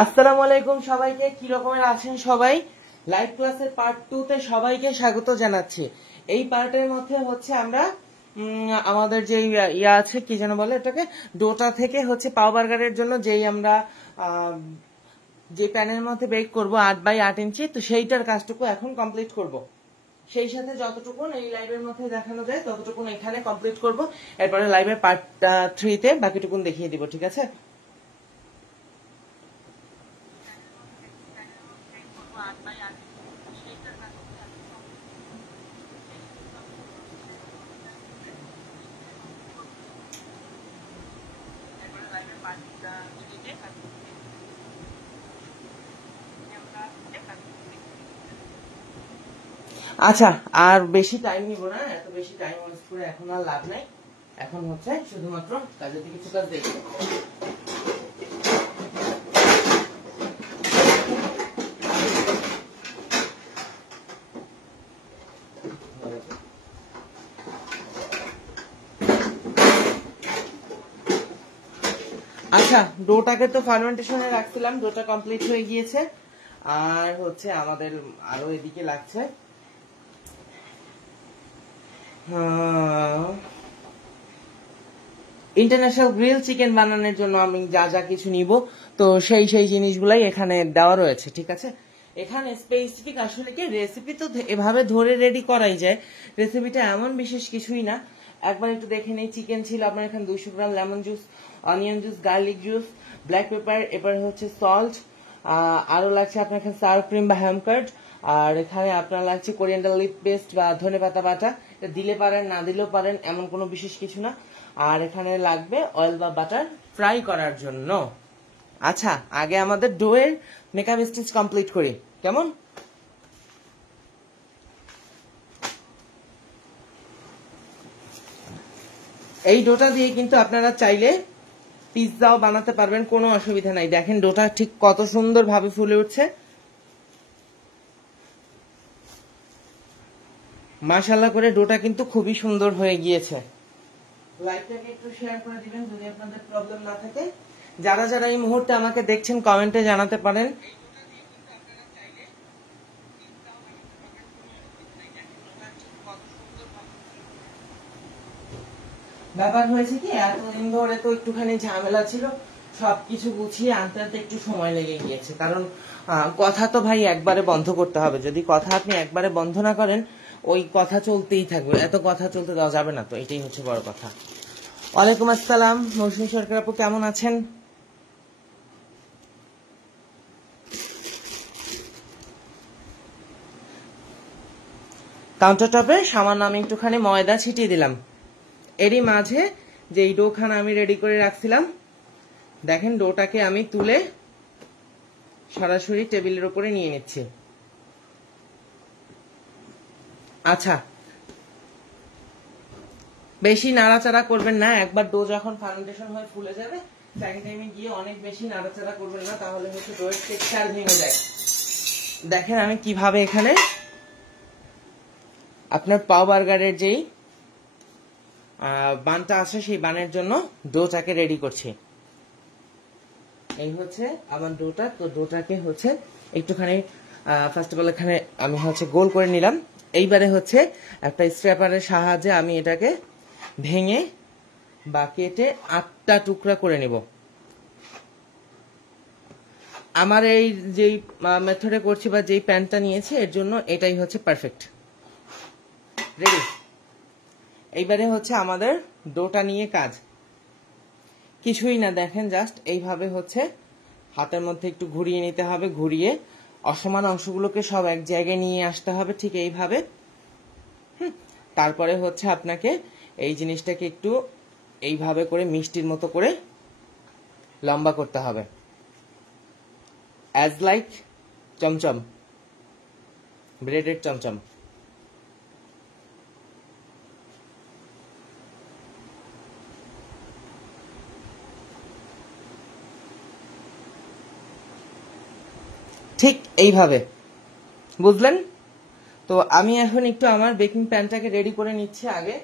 আসসালামু আলাইকুম সবাইকে, কি রকমের আছেন সবাই? লাইভ ক্লাসের পার্ট 2 তে সবাইকে স্বাগত জানাচ্ছি। এই পার্টের মধ্যে হচ্ছে আমরা আমাদের যে ইয়া আছে, কি যেন বলে এটাকে, ডোটা থেকে হচ্ছে পাও বার্গারের জন্য যেই আমরা যে প্যানের মধ্যে বেক করব 8x8 ইঞ্চি, তো সেইটার কাজটুকু এখন কমপ্লিট করব। সেই সাথে যতটুকুন এই লাইভের মধ্যে দেখানো যায় ততটুকুন এখানে কমপ্লিট করব। এরপরে লাইভের পার্ট 3 তে বাকিটুকুন দেখিয়ে দিব, ঠিক আছে? আচ্ছা, আর বেশি টাইম নিব না, এত বেশি টাইম ওয়েস্ট করে এখন আর লাভ নাই। এখন হচ্ছে শুধুমাত্র কাজের দিকে ফোকাস দেব। আচ্ছা, ডোটাকে তো ফার্মেন্টেশনে রাখছিলাম, ডোটা কমপ্লিট হয়ে গিয়েছে। আর হচ্ছে আমাদের আরো এদিকে লাগছে ইন্টারন্যাশনাল গ্রিল চিকেন বানানোর জন্য আমি যা যা কিছু নিব, তো সেই সেই জিনিসগুলাই এখানে দেওয়া রয়েছে, ঠিক আছে? এখানে স্পেসিফিক আসলে কি রেসিপি তো এভাবে ধরে রেডি করাই যায়, রেসিপিটা এমন বিশেষ কিছুই না। একবার একটু দেখে নেই, চিকেন ছিল আপনার এখানে 200 gram, lemon juice, onion juice, garlic juice, black pepper, এবার হচ্ছে সল্ট, আরো লাগছে আপনার এখানে সার ক্রিম বা হ্যাম কার্ড, আর এখানে আপনার লাগছে কোরিয়ান্ডার লিপ পেস্ট বা ধনে পাতা বাটা। এটা দিলে পারেন, না দিলেও পারেন, এমন কোনো বিশেষ কিছু না। আর এখানে লাগবে অয়েল বা বাটার ফ্রাই করার জন্য। আচ্ছা, আগে আমাদের ডোয়ের মেকআপ স্টেজ কমপ্লিট করি, কেমন? এই ডোটা দিয়ে কিন্তু আপনারা চাইলে পিৎজাও বানাতে পারবেন, কোনো অসুবিধা নাই। দেখেন ডোটা ঠিক কত সুন্দর ভাবে ফুলে উঠছে, মাশাআল্লাহ করে। ডোটা কিন্তু খুবই সুন্দর হয়ে গিয়েছে। লাইভটাকে একটু শেয়ার করে দিবেন যদি আপনাদের প্রবলেম না থাকে। যারা যারা এই মুহূর্তে আমাকে দেখছেন কমেন্টে জানাতে পারেন। ব্যাপার হয়েছে কি, এতদিন ধরে তো একটুখানি ঝামেলা ছিল, সবকিছু গুছিয়ে আনতে আনতে একটু সময় লেগে গিয়েছে। কারণ কথা তো ভাই একবারে বন্ধ করতে হবে, যদি কথা আপনি একবারে বন্ধ না করেন ওই কথা চলতেই থাকবে, এত কথা চলতে দেওয়া যাবে না, তো এটাই হচ্ছে বড় কথা। ওয়ালাইকুম আসসালাম মৌসুমী সরকার আপু, কেমন আছেন? কাউন্টার টপে সামান্য আমি একটুখানি ময়দা ছিটিয়ে দিলাম। এরই মাঝে যে এই ডোখানা আমি রেডি করে রাখছিলাম, দেখেন ডোটাকে আমি তুলে সরাসরি টেবিলের উপরে নিয়ে নিচ্ছি। আচ্ছা, বেশি নাড়াচাড়া করবেন না, একবার ডো যখন ফার্মেন্টেশন হয়ে ফুলে যাবে সেকেন্ড টাইমে গিয়ে অনেক বেশি নাড়াচাড়া করবেন না, তাহলে হচ্ছে ডোয়ের টেক্সচার ভেঙে যায়। দেখেন আমি কিভাবে এখানে আপনার পাও বার্গারের যেই বানটা আছে সেই বানের জন্য ডোটাকে রেডি করছি। এই হচ্ছে আমার ডোটা, তো ডোটাকে হচ্ছে একটুখানি ফার্স্ট অফ অল এখানে আমি হচ্ছে গোল করে নিলাম। এইবারে হচ্ছে একটা স্ক্র্যাপারের সাহায্যে আমি এটাকে ভেঙে বা কেটে 8টা টুকরা করে নিব। আমার এই যেই মেথডে করছি বা যেই প্যানটা নিয়েছি এর জন্য এটাই হচ্ছে পারফেক্ট। রেডি? এইবারে হচ্ছে আমাদের ডোটা নিয়ে কাজ কিছুই না, দেখেন জাস্ট এইভাবে হচ্ছে হাতের মধ্যে একটু ঘুরিয়ে নিতে হবে, ঘুরিয়ে অসমান অংশগুলোকে সব এক জায়গায় নিয়ে আসতে হবে, ঠিক এইভাবে। তারপরে হচ্ছে আপনাকে এই জিনিসটাকে একটু এইভাবে করে মিষ্টির মতো করে লম্বা করতে হবে, অ্যাজ লাইক চমচম, ব্রেডের চমচম। ঠিক এইভাবে, বুঝলেন? তো আমি এখন একটু আমার বেকিং প্যানটাকে রেডি করে নিচ্ছি। আগে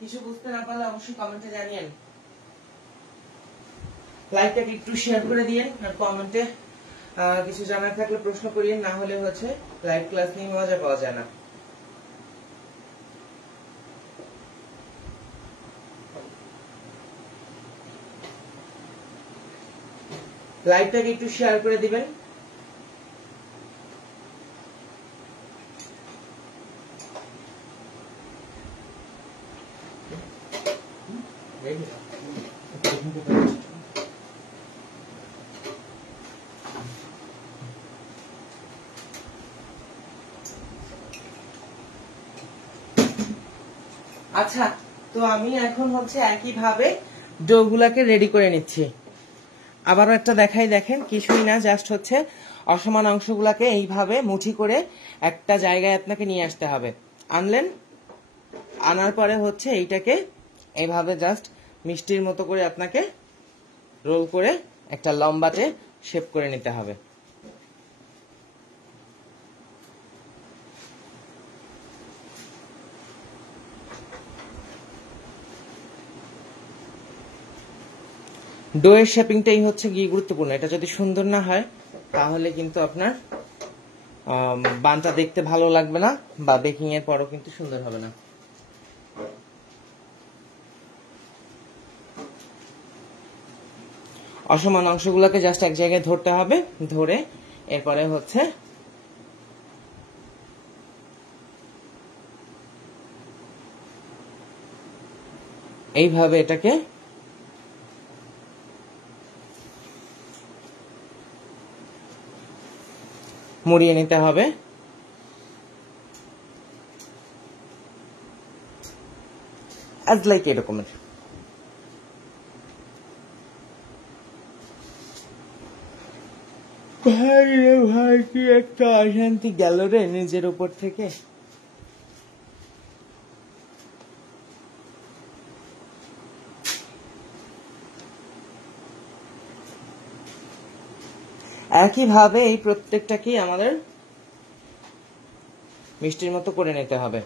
কিছু বুঝতে না পারলে অবশ্যই কমেন্টে জানিয়েন, লাইকটাকে একটু শেয়ার করে দিয়েন আর কমেন্টে কিছু জানার থাকলে প্রশ্ন করিয়ে, না হলে হচ্ছে লাইভ ক্লাস নিয়ে মজা পাওয়া যায় না। লাইভটাকে একটু শেয়ার করে দিবেন। আচ্ছা, তো আমি এখন হচ্ছে একইভাবে ডো গুলাকে রেডি করে নিচ্ছি। আবারও একটা দেখাই, দেখেন কিছুই না, জাস্ট হচ্ছে অসমান অংশগুলাকে এইভাবে মুঠি করে একটা জায়গায় আপনাকে নিয়ে আসতে হবে। আনলেন, আনার পরে হচ্ছে এইটাকে এইভাবে জাস্ট মিষ্টির মতো করে আপনাকে রোল করে একটা লম্বাটে শেপ করে নিতে হবে। ডোয়ের শেপিংটাই হচ্ছে গিয়ে গুরুত্বপূর্ণ। এটা যদি সুন্দর না হয় তাহলে কিন্তু আপনার বানটা দেখতে ভালো লাগবে না, বা বেকিং এর পরও কিন্তু সুন্দর হবে না। অসমান অংশগুলোকে জাস্ট এক জায়গায় ধরতে হবে, ধরে এরপরে হচ্ছে এইভাবে এটাকে মুড়িয়ে নিতে হবে। অ্যাজ লাইক এরকমের। ভাই রে ভাই, কি একটা অশান্তি গেল রে নিজের উপর থেকে। একইভাবে এই প্রত্যেকটাকেই আমাদের মিষ্টির মতো করে নিতে হবে।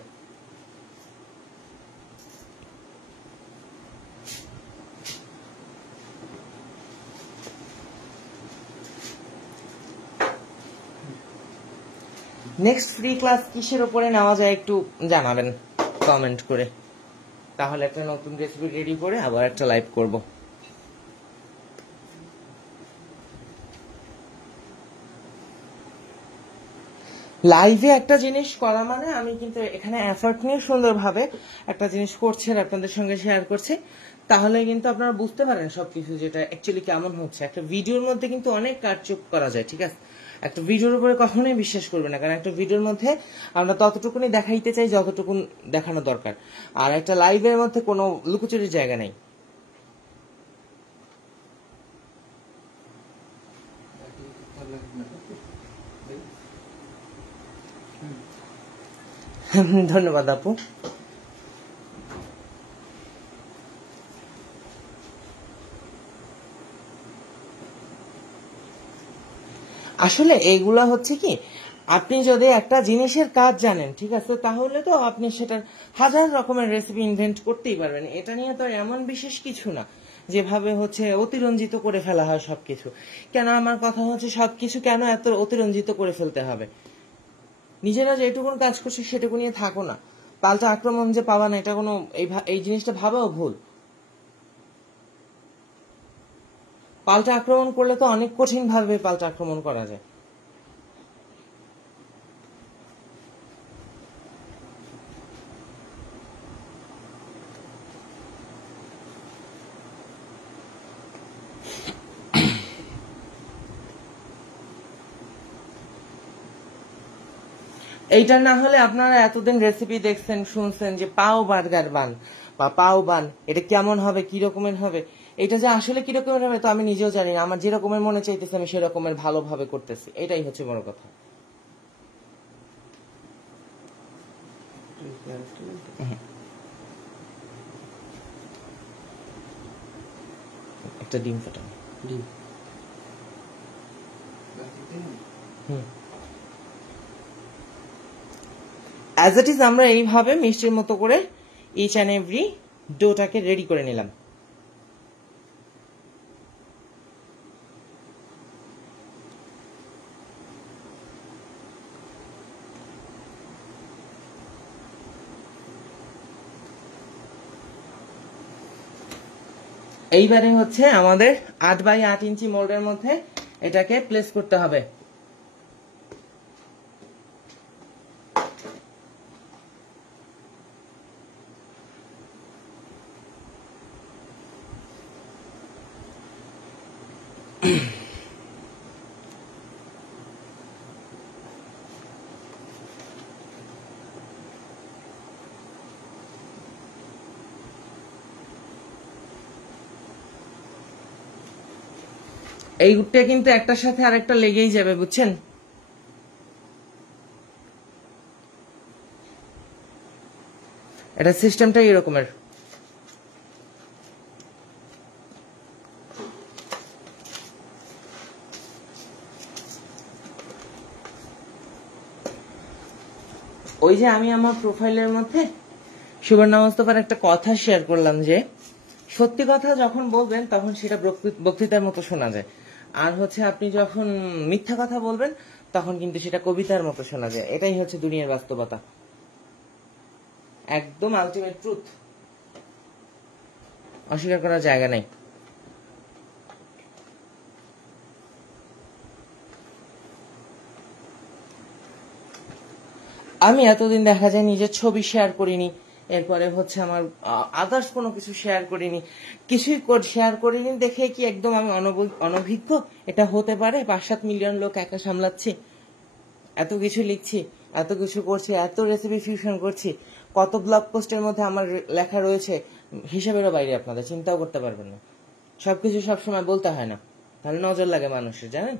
নেক্সট ফ্রি ক্লাস কিসের উপরে নেওয়া যায় একটু জানাবেন কমেন্ট করে, তাহলে একটা নতুন রেসিপি রেডি করে আবার একটা লাইভ করব। লাইভে একটা জিনিস করা মানে আমি কিন্তু এখানে এফর্ট নিয়ে সুন্দরভাবে একটা জিনিস করছি আর আপনাদের সঙ্গে শেয়ার করছি, তাহলে কিন্তু আপনারা বুঝতে পারেন সবকিছু যেটা অ্যাকচুয়ালি কেমন হচ্ছে। একটা ভিডিওর মধ্যে কিন্তু অনেক কারচুপ করা যায়, ঠিক আছে? একটা ভিডিওর উপরে কখনোই বিশ্বাস করবে না, কারণ একটা ভিডিওর মধ্যে আমরা ততটুকুনি দেখাইতে চাই যতটুকু দেখানো দরকার, আর একটা লাইভের মধ্যে কোনো লুকোচুরির জায়গা নেই। ধন্যবাদ আপু। আসলে এগুলা হচ্ছে কি, আপনি যদি একটা জিনিসের কাজ জানেন, ঠিক আছে, তাহলে তো আপনি সেটার হাজার রকমের রেসিপি ইনভেন্ট করতেই পারবেন। এটা নিয়ে তো এমন বিশেষ কিছু না যেভাবে হচ্ছে অতিরঞ্জিত করে ফেলা হয় সবকিছু। কেন, আমার কথা হচ্ছে সবকিছু কেন এত অতিরঞ্জিত করে ফেলতে হবে? নিজেরা যেটুকুন কাজ করছে সেটুকু নিয়ে থাকো না। পাল্টা আক্রমণ যে পাবা না, এটা কোনো এই জিনিসটা ভাবাও ভুল। পাল্টা আক্রমণ করলে তো অনেক কঠিন ভাবে পাল্টা আক্রমণ করা যায়। এইটা না হলে আপনারা এতদিন রেসিপি দেখছেন, শুনছেন যে পাও বার্গার বান বা পাও বান, এটা কেমন হবে, কি রকমের হবে, এটা যে আসলে কি রকমের হবে তো আমি নিজেও জানি না। আমার যেরকমের মনে চাইতেছে আমি সেরকমের ভালোভাবে করতেছি, এটাই হচ্ছে বড় কথা। একটা ডিম ফাটানো, ডিম। অ্যাজ ইট ইজ আমরা এইভাবে মিষ্টির মতো করে ইচ অ্যান্ড এভরি ডোটাকে রেডি করে নিলাম। এইবারে হচ্ছে আমাদের 8x8 ইঞ্চি মোল্ডের মধ্যে এটাকে প্লেস করতে হবে। এইটা কিন্তু একটার সাথে আরেকটা লেগেই যাবে, বুঝছেন? এটা সিস্টেমটা এরকমের। ওই যে আমি আমার প্রোফাইলের মধ্যে সুবর্ণা মোস্তফার একটা কথা শেয়ার করলাম যে সত্যি কথা যখন বলবেন তখন সেটা বক্তৃতার মতো শোনা যায়, আর হচ্ছে আপনি যখন মিথ্যা কথা বলবেন তখন কিন্তু সেটা কবিতার মতো শোনা যায়। এটাই হচ্ছে দুনিয়ার বাস্তবতা, একদম আলটিমেট ট্রুথ, অস্বীকার করার জায়গা নেই। আমি এতদিন দেখা যায় নিজের ছবি শেয়ার করিনি, এরপরে হচ্ছে আমার আদার্স কোনো কিছু শেয়ার করিনি, কিছুই শেয়ার করিনি দেখে কি একদম আমি অনভিজ্ঞ? এটা হতে পারে? 5-7 মিলিয়ন লোক একা সামলাচ্ছি, এত কিছু লিখছি, এত কিছু করছি, এত রেসিপি ফিউশন করছি, কত ব্লগ পোস্টের মধ্যে আমার লেখা রয়েছে, হিসাবেরও বাইরে, আপনাদের চিন্তাও করতে পারবেন না। সবকিছু সবসময় বলতে হয় না, তাহলে নজর লাগে মানুষের, জানেন?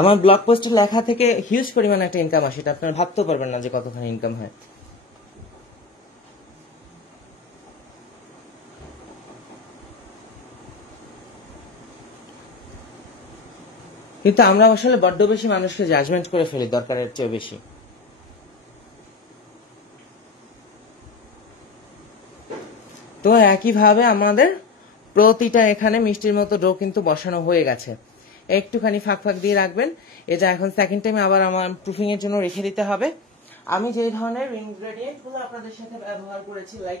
আমার ব্লগ পোস্টের লেখা থেকে হিউজ পরিমাণ একটা ইনকাম আসে, এটা আপনারা ভাবতেও পারবেন না যে কতখানি ইনকাম হয়। কিন্তু আমরা আসলে বড্ড বেশি মানুষকে জাজমেন্ট করে ফেলি দরকারের চেয়ে বেশি। তো একইভাবে আমাদের প্রতিটা এখানে মিষ্টির মতো ডো কিন্তু বসানো হয়ে গেছে, একটুখানি ফাঁক ফাঁক দিয়ে রাখবেন। এটা এখন সেকেন্ড টাইমে আবার আমার প্রুফিং এর জন্য রেখে দিতে হবে। আমি যে ধরনের ইনগ্রেডিয়েন্ট গুলো আপনাদের সাথে ব্যবহার করেছি, লাইক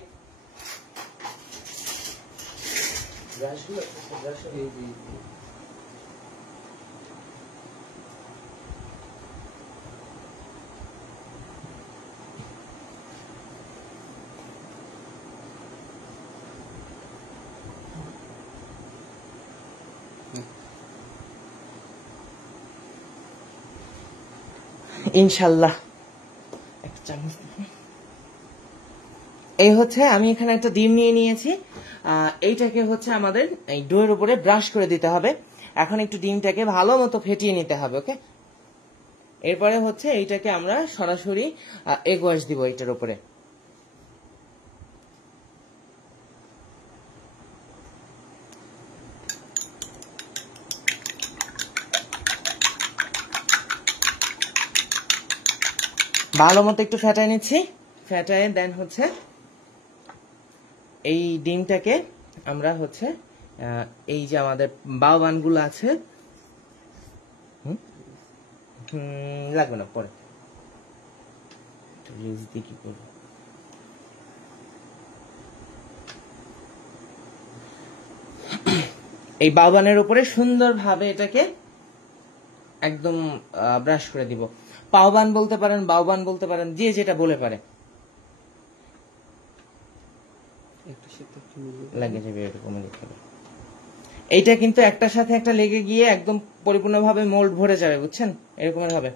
ইনশাল্লাহ একটা চামচ, এই হচ্ছে আমি এখানে একটা ডিম নিয়ে নিয়েছি। এইটাকে হচ্ছে আমাদের এই ডোয়ের উপরে ব্রাশ করে দিতে হবে। এখন একটু ডিমটাকে ভালো মতো ফেটিয়ে নিতে হবে, ওকে? এরপরে হচ্ছে এইটাকে আমরা সরাসরি এগ ওয়াশ দিব এইটার উপরে। ভালো মতো একটু ফেটায় নিচ্ছি, ফেটায় দেন হচ্ছে এই ডিমটাকে আমরা হচ্ছে এই যে আমাদের বাউবানগুলো আছে, লাগবে না, পরে কি করবো, এই বাউবানের উপরে সুন্দরভাবে এটাকে একদম ব্রাশ করে দিব। পাওবান বলতে পারেন, বাউবান বলতে পারেন, যে যেটা বলে পারে, লাগে যাবে এরকম। এইটা কিন্তু একটার সাথে একটা লেগে গিয়ে একদম পরিপূর্ণভাবে মোল্ড ভরে যাবে, বুঝছেন? এরকমের হবে।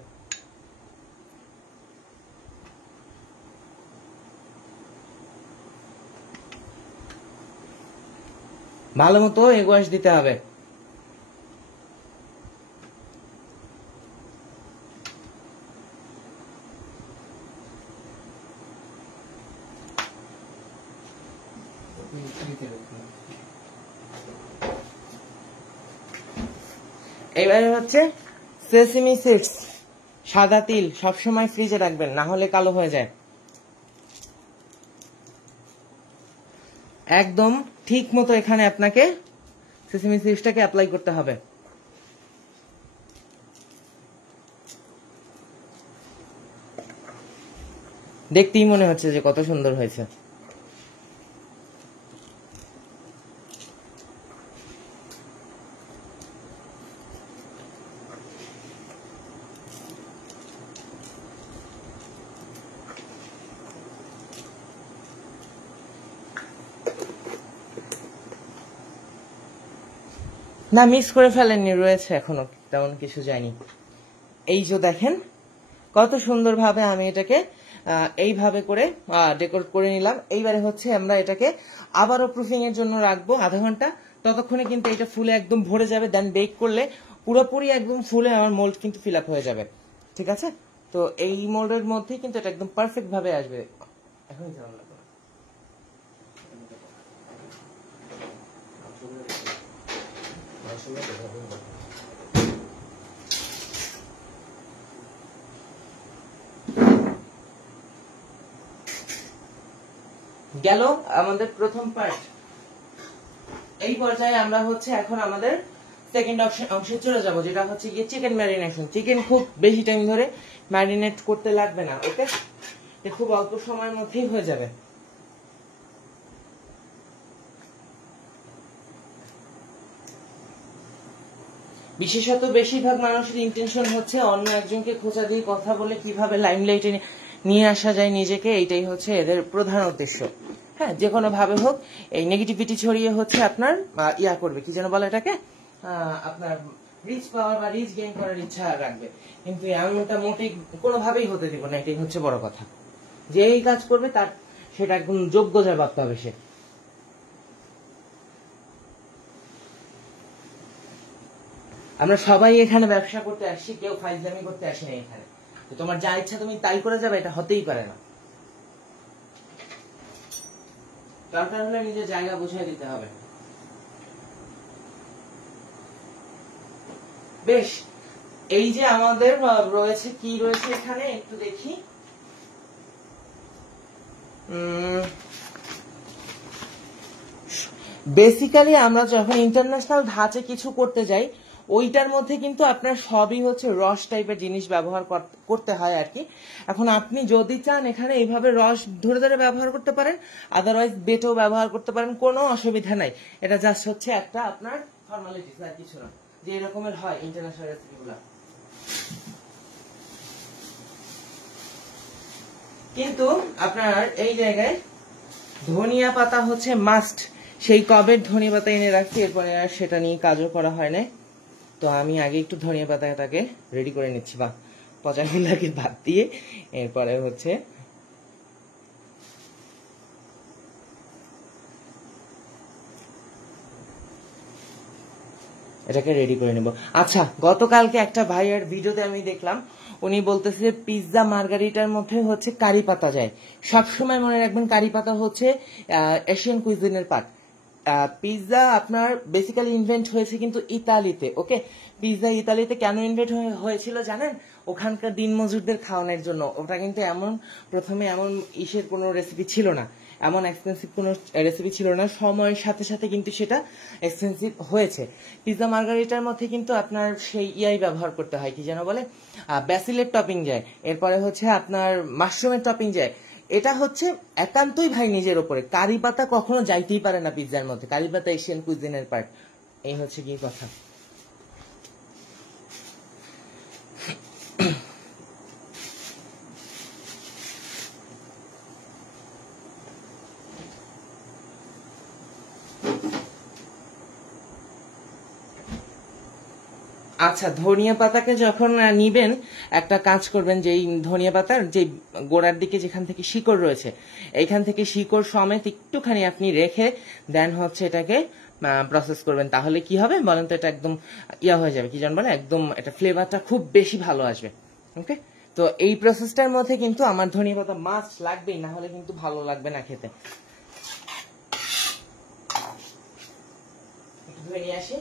ভালো মতো এগ ওয়াশ দিতে হবে। এবারে হচ্ছে সেসিমি সিডস, সাদা তিল সবসময় ফ্রিজে রাখবেন, না হলে কালো হয়ে যায়। একদম ঠিক মতো এখানে আপনাকে সেসিমি সিডসটাকে অ্যাপ্লাই করতে হবে। দেখতেই মনে হচ্ছে যে কত সুন্দর হয়েছে। না, মিস করে ফেলেননি, রয়েছে এখনো, তেমন কিছু যায়নি। এই যে দেখেন কত সুন্দরভাবে আমি এটাকে এইভাবে করে ডেকোরেট করে নিলাম। এইবারে হচ্ছে আমরা এটাকে আবারও প্রুফিং এর জন্য রাখবো আধা ঘন্টা। ততক্ষণে কিন্তু এটা ফুলে একদম ভরে যাবে, দেন বেক করলে পুরোপুরি একদম ফুলে আমার মোল্ড কিন্তু ফিল আপ হয়ে যাবে। ঠিক আছে, তো এই মোল্ডের মধ্যে কিন্তু এটা একদম পারফেক্ট ভাবে আসবে। এখন গেল আমাদের প্রথম পার্ট। এই পর্যায়ে আমরা হচ্ছে এখন আমাদের সেকেন্ড অংশে চলে যাব, যেটা হচ্ছে গিয়ে চিকেন ম্যারিনেশন। চিকেন খুব বেশি টাইম ধরে ম্যারিনেট করতে লাগবে না, ওকে, খুব অল্প সময়ের মধ্যেই হয়ে যাবে। বিশেষত বেশিরভাগ মানুষের ইন্টেনশন হচ্ছে অন্য একজনকে খোঁচা দিয়ে কথা বলে কিভাবে লাইমলাইটে নিয়ে আসা যায় নিজেকে, এইটাই হচ্ছে এদের প্রধান উদ্দেশ্য। হ্যাঁ, যে কোনো ভাবে হোক এই নেগেটিভিটি ছড়িয়ে হচ্ছে আপনার ইয়া করবে, কি যেন বলে এটাকে, আপনার রিচ পাওয়ার বা রিচ গেইন করার ইচ্ছা রাখবে। কিন্তু এমনটা মোটেই কোনোভাবেই হতে দিব না, এটাই হচ্ছে বড় কথা। যে এই কাজ করবে তার সেটা একদম যোগ্য জবাব পাবে সে। আমরা সবাই এখানে ব্যবসা করতে আসছি, কেউ ফাইজলামি করতে আসি না এখানে। তো তোমার যা ইচ্ছা তুমি তাই করে যাবে, এটা হতেই পারে না। দরকার হলে নিজের জায়গা বুঝিয়ে দিতে হবে। বেশ, এই যে আমাদের রয়েছে, কি রয়েছে এখানে একটু দেখি। বেসিক্যালি আমরা যখন ইন্টারন্যাশনাল ধাঁচে কিছু করতে যাই, ওইটার মধ্যে কিন্তু আপনার সবই হচ্ছে রস টাইপের জিনিস ব্যবহার করতে হয় আর কি। এখন আপনি যদি চান এখানে এইভাবে রস ধরে ধরে ব্যবহার করতে পারেন, আদারওয়াইজ বেটেও ব্যবহার করতে পারেন, কোনো অসুবিধা নাই। এটা জাস্ট হচ্ছে একটা আপনার ফর্মালিটিস আর কিছু না, যে এরকমের হয় ইন্টারন্যাশনাল রেসিপিগুলো। কিন্তু আপনার এই জায়গায় ধনিয়া পাতা হচ্ছে মাস্ট। সেই কবের ধনিয়া পাতা এনে রাখছি, এরপরে আর সেটা নিয়ে কাজও করা হয় না। তো আমি আগে একটু ধনিয়া পাতাটাকে রেডি করে নিচ্ছি, বা পচাগুলাকে বাদ দিয়ে এরপরে হচ্ছে এটাকে রেডি করে নেব। আচ্ছা, গতকালকে একটা ভাইয়ের ভিডিওতে আমি দেখলাম, উনি বলতেছে পিৎজা মার্গারিটার মধ্যে হচ্ছে কারি পাতা যায়। সবসময় মনে রাখবেন কারি পাতা হচ্ছে এশিয়ান কুইজিনের পার্ট। পিৎজা আপনার বেসিক্যালি ইনভেন্ট হয়েছে কিন্তু ইতালিতে, ওকে। পিৎজা ইতালিতে কেন ইনভেন্ট হয়েছিল জানেন? ওখানকার দিনমজুরদের খাওয়ানোর জন্য। ওটা কিন্তু প্রথমে এমন ইসের কোনো রেসিপি ছিল না, এমন এক্সপেন্সিভ কোনো রেসিপি ছিল না। সময়ের সাথে সাথে কিন্তু সেটা এক্সপেন্সিভ হয়েছে। পিৎজা মার্গারিটার মধ্যে কিন্তু আপনার সেই ইয়াই ব্যবহার করতে হয়, কি যেন বলে, ব্যাসিলের টপিং যায়, এরপরে হচ্ছে আপনার মাশরুমের টপিং যায়। এটা হচ্ছে একান্তই ভাই নিজের ওপরে। কারি পাতা কখনো যাইতেই পারে না পিৎজার মধ্যে, কারি পাতা এশিয়ান কুইজিনের পার্ট। এই হচ্ছে কি কথা। আচ্ছা, ধনিয়া পাতাকে যখন নিবেন, একটা কাজ করবেন, যে ধনিয়া পাতার যে গোড়ার দিকে যেখান থেকে শিকড় রয়েছে, এইখান থেকে শিকড় সমেত একটুখানি আপনি রেখে দেন হচ্ছে এটাকে প্রসেস করবেন। তাহলে কি হবে বলেন তো, এটা একদম ইয়া হয়ে যাবে, কি জান বলে, একদম এটা ফ্লেভারটা খুব বেশি ভালো আসবে। ওকে, তো এই প্রসেসটার মধ্যে কিন্তু আমার ধনিয়া পাতা মাস্ট লাগবেই, না হলে কিন্তু ভালো লাগবে না খেতে। একটু ধুয়ে নিয়ে আসি।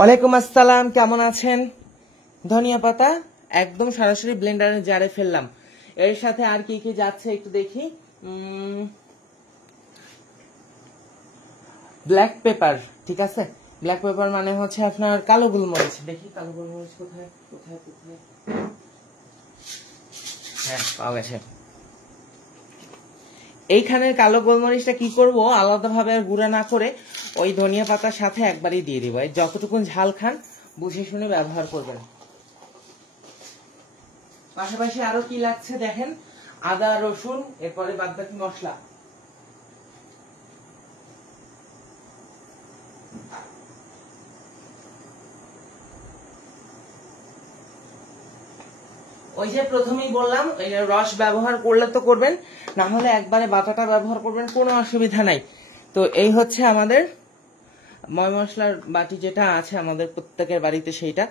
ওয়ালাইকুম আসসালাম, কেমন আছেন? ধনিয়া পাতা একদম সরাসরি ব্লেন্ডারে জারে ফেললাম। এর সাথে আর কি কি যাচ্ছে একটু দেখি। ব্ল্যাক পেপার, ঠিক আছে। ব্ল্যাক পেপার মানে হচ্ছে আপনার কালো গোলমরিচ। দেখি কালো গোলমরিচ কোথায় কোথায় কোথায়। হ্যাঁ, পাওয়া গেছে। এইখানের কালো গোলমরিচটা কি করব, আলাদাভাবে আর গুঁড়া না করে ওই ধনিয়া পাতার সাথে একবারই দিয়ে দিব। যতটুকু ঝাল খান বুঝে শুনে ব্যবহার করবেন। পাশাপাশি আরো কি লাগছে দেখেন, আদা রসুন, এরপরে বাদবাকি মশলা। ওই যে প্রথমেই বললাম, এই রস ব্যবহার করলে তো করবেন, না হলে একবারে বাটাটা ব্যবহার করবেন, কোনো অসুবিধা নাই। তো এই হচ্ছে আমাদের ময় মশলার বাটি যেটা আছে আমাদের প্রত্যেকের বাড়িতে সেইটা।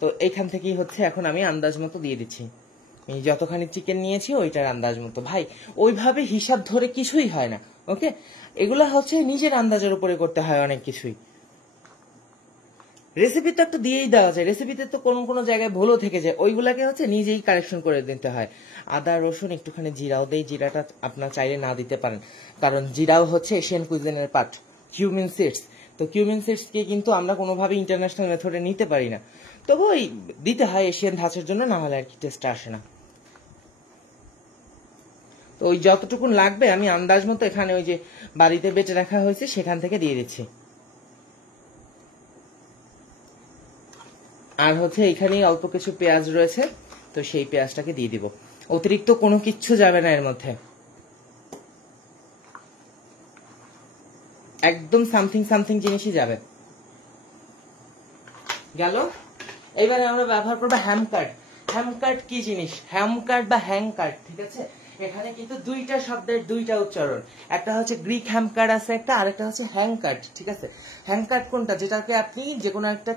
তো এইখান থেকেই হচ্ছে এখন আমি আন্দাজ মতো দিয়ে দিচ্ছি। এই যতখানি চিকেন নিয়েছি ওইটার আন্দাজ মতো। ভাই ওইভাবে হিসাব ধরে কিছুই হয় না, ওকে। এগুলা হচ্ছে নিজের আন্দাজের উপরে করতে হয় অনেক কিছুই। রেসিপি তো একটা দিয়েই দেওয়া যায়, রেসিপিতে তো কোন কোন জায়গায় ভুলও থেকে যায়, ওইগুলাকে হচ্ছে নিজেই কারেকশন করে দিতে হয়। আদা রসুন একটুখানি জিরাও দেই, জিরাটা আপনার চাইলে না দিতে পারেন, কারণ জিরাও হচ্ছে এশিয়ান কুইজিনের পার্ট। কিউমিন সিডস, তো কিউমিন সিডস কে কিন্তু আমরা কোনোভাবে ইন্টারন্যাশনাল মেথডে নিতে পারি না, তবু ওই দিতে হয় এশিয়ান ধাঁচের জন্য, না হলে আর কি টেস্ট আসে না। তো ওই যতটুকুন লাগবে আমি আন্দাজ মতো এখানে ওই যে বাড়িতে বেটে রাখা হয়েছে সেখান থেকে দিয়ে দিচ্ছি। আর হচ্ছে এখানেই অল্প কিছু পেঁয়াজ রয়েছে, তো সেই পেঁয়াজটাকে দিয়ে দিব। অতিরিক্ত কোনো কিচ্ছু যাবে না এর মধ্যে, একদম সামথিং সামথিং জিনিসই যাবে। গেল। এবারে আমরা ব্যবহার করবো হ্যাম কাট। হ্যাম কাট কি জিনিস? হ্যাম কাট বা হ্যাং কাট, ঠিক আছে। এখানে কিন্তু দুইটা শব্দের দুইটা উচ্চারণ, একটা হচ্ছে গ্রিক হ্যাম কাট আছে একটা, আরেকটা হচ্ছে হ্যাং কাট, ঠিক আছে। হ্যাং কাট কোনটা, যেটাকে আপনি যে কোনো একটা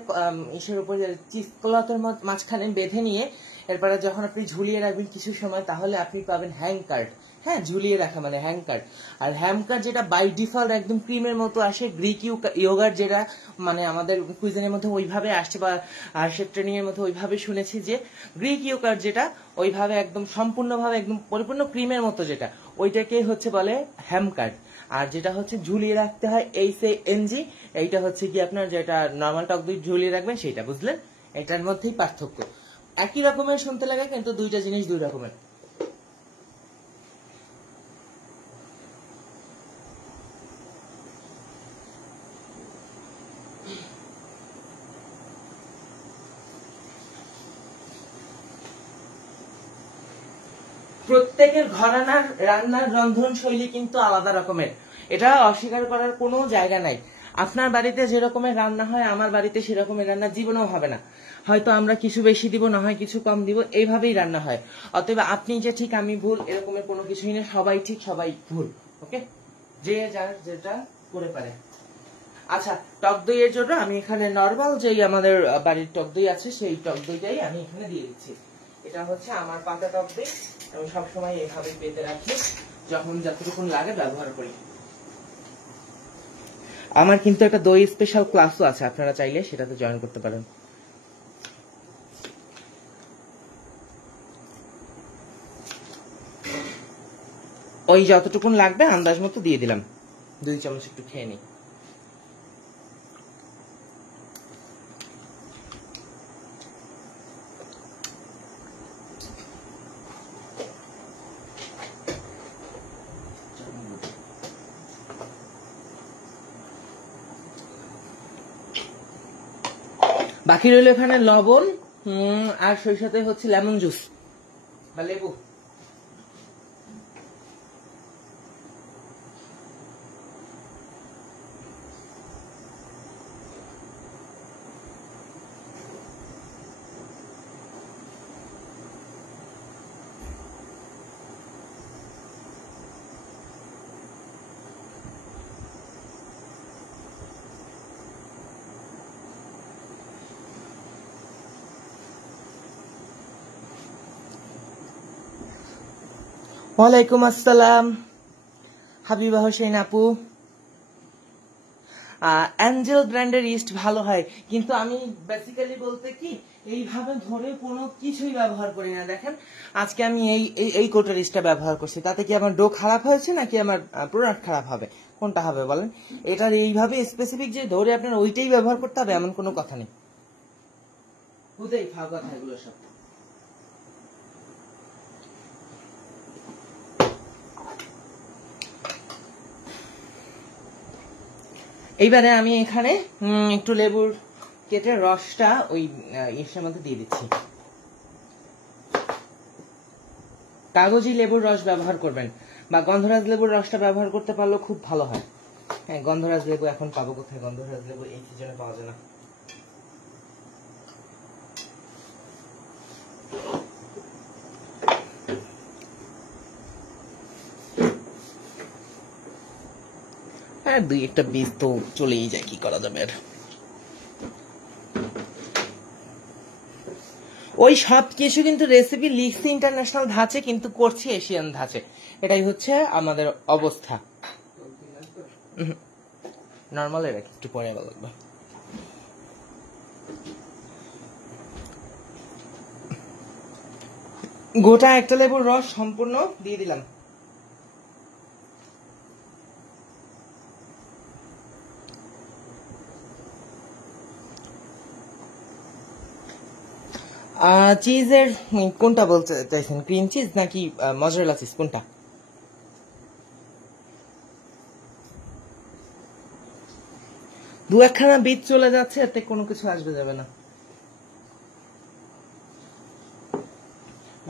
ইসের উপরে চিজ ক্লথের মাঝখানে বেঁধে নিয়ে এরপরে যখন আপনি ঝুলিয়ে রাখবেন কিছু সময়, তাহলে আপনি পাবেন হ্যাং কাট। হ্যাঁ, ঝুলিয়ে রাখা মানে হ্যাং কাট। আর হ্যাম কাট যেটা বাই ডিফল্ট একদম ক্রিমের মতো আসে, গ্রিক ইয়োগার্ট যেটা মানে আমাদের কুইজিনের মধ্যে ওইভাবে আসছে, বা শেফ ট্রেনিং এর মধ্যে ওইভাবে শুনেছি যে গ্রিক ইয়োগার্ট যেটা ওইভাবে একদম সম্পূর্ণভাবে একদম পরিপূর্ণ ক্রিমের মতো, যেটা ওইটাকে হচ্ছে বলে হ্যাম কাট। আর যেটা হচ্ছে ঝুলিয়ে রাখতে হয় HANG, এইটা হচ্ছে কি আপনার যেটা নর্মাল টক দই ঝুলিয়ে রাখবেন সেইটা, বুঝলেন? এটার মধ্যেই পার্থক্য। একই রকমের শুনতে লাগে কিন্তু দুইটা জিনিস দুই রকমের। প্রত্যেকের ঘরানার রান্নার রন্ধন শৈলী কিন্তু আলাদা রকমের, এটা অস্বীকার করার কোনো জায়গা নাই। আপনার বাড়িতে যে রকমের রান্না হয় আমার বাড়িতে সেরকমের রান্না জীবনেও হবে না। হয়তো আমরা কিছু বেশি দিব, না হয় কিছু কম দিব, এইভাবেই রান্না হয়। অতএব আপনি যে ঠিক আমি ভুল এরকমের কোনো কিছুই না, সবাই ঠিক সবাই ভুল, ওকে। যে যার যেটা করে পারে। আচ্ছা, টক দইয়ের জন্য আমি এখানে নর্মাল যেই আমাদের বাড়ির টক দই আছে সেই টক দইটাই আমি এখানে দিয়ে দিচ্ছি। এটা হচ্ছে আমার পাতা টক দই, আমি সবসময় এভাবে পেতে রাখি, যখন যতটুকুন লাগে ব্যবহার করি। আমার কিন্তু একটা দই স্পেশাল ক্লাসও আছে, আপনারা চাইলে সেটাতে জয়েন করতে পারেন। ওই যতটুকুন লাগবে আন্দাজ মতো দিয়ে দিলাম, 2 চামচ একটু খেয়ে নিই। বাকি রইল এখানে লবণ, আর সেই সাথে হচ্ছে লেমন জুস বা লেবু। ওয়ালাইকুম আসসালাম হাবিবা হোসেন আপু। অ্যাঞ্জেল ব্র্যান্ডের ইস্ট ভালো হয়, কিন্তু আমি বেসিক্যালি বলতে কি এইভাবে ধরে কোনো কিছুই ব্যবহার করি না। দেখেন আজকে আমি এই কোটের ইস্টটা ব্যবহার করছি, তাতে কি আমার ডো খারাপ হয়েছে নাকি আমার প্রোডাক্ট খারাপ হবে? কোনটা হবে বলেন? এটার এইভাবে স্পেসিফিক যে ধরে আপনার ওইটাই ব্যবহার করতে হবে এমন কোনো কথা নেই। বুঝেই ফাও কথা এগুলো সব। এইবারে আমি এখানে একটু লেবুর কেটে রসটা ওই ইস্টের মধ্যে দিয়ে দিচ্ছি। কাগজি লেবুর রস ব্যবহার করবেন বা গন্ধরাজ লেবুর রসটা ব্যবহার করতে পারলেও খুব ভালো হয়। হ্যাঁ, গন্ধরাজ লেবু এখন পাবো কোথায়? গন্ধরাজ লেবু এই সিজনে পাওয়া যায় না। হ্যাঁ, দুই একটা বীজ তো চলেই যায়, কি করা যাবে আর। ওই সব কিছু কিন্তু রেসিপি লিখছি ইন্টারন্যাশনাল ধাঁচে, কিন্তু করছি এশিয়ান ধাঁচে। এটাই হচ্ছে আমাদের অবস্থা। নর্মাল রাখি, একটু পরে আবার লাগবে। গোটা একটা লেবুর রস সম্পূর্ণ দিয়ে দিলাম। চিজের কোনটা বলতে চাইছেন? ক্রিম চিজ নাকি মজরেলা চিজ, কোনটা? দু একখানা বীজ চলে যাচ্ছে, এতে কোনো কিছু আসবে যাবে না।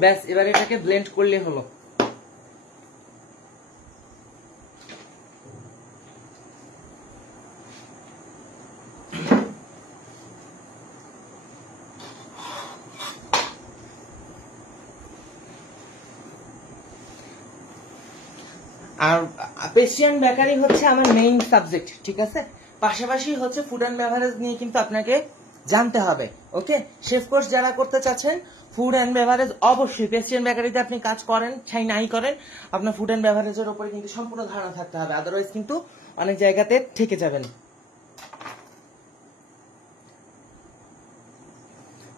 ব্যাস, এবার এটাকে ব্লেন্ড করলে হলো। আর পেস্ট্রি অ্যান্ড বেকারি হচ্ছে আমার মেইন সাবজেক্ট, ঠিক আছে? পাশাপাশি হচ্ছে ফুড অ্যান্ড বেভারেজ নিয়ে কিন্তু আপনাকে জানতে হবে। ওকে, শেফ কোর্স যারা করতে চাচ্ছেন ফুড অ্যান্ড বেভারেজ, অবশ্যই পেস্ট্রি অ্যান্ড বেকারিতে আপনি কাজ করেন চাই নাই করেন, আপনার ফুড অ্যান্ড বেভারেজের উপরে কিন্তু সম্পূর্ণ ধারণা থাকতে হবে, আদারওয়াইজ কিন্তু অনেক জায়গাতে ঠেকে যাবেন।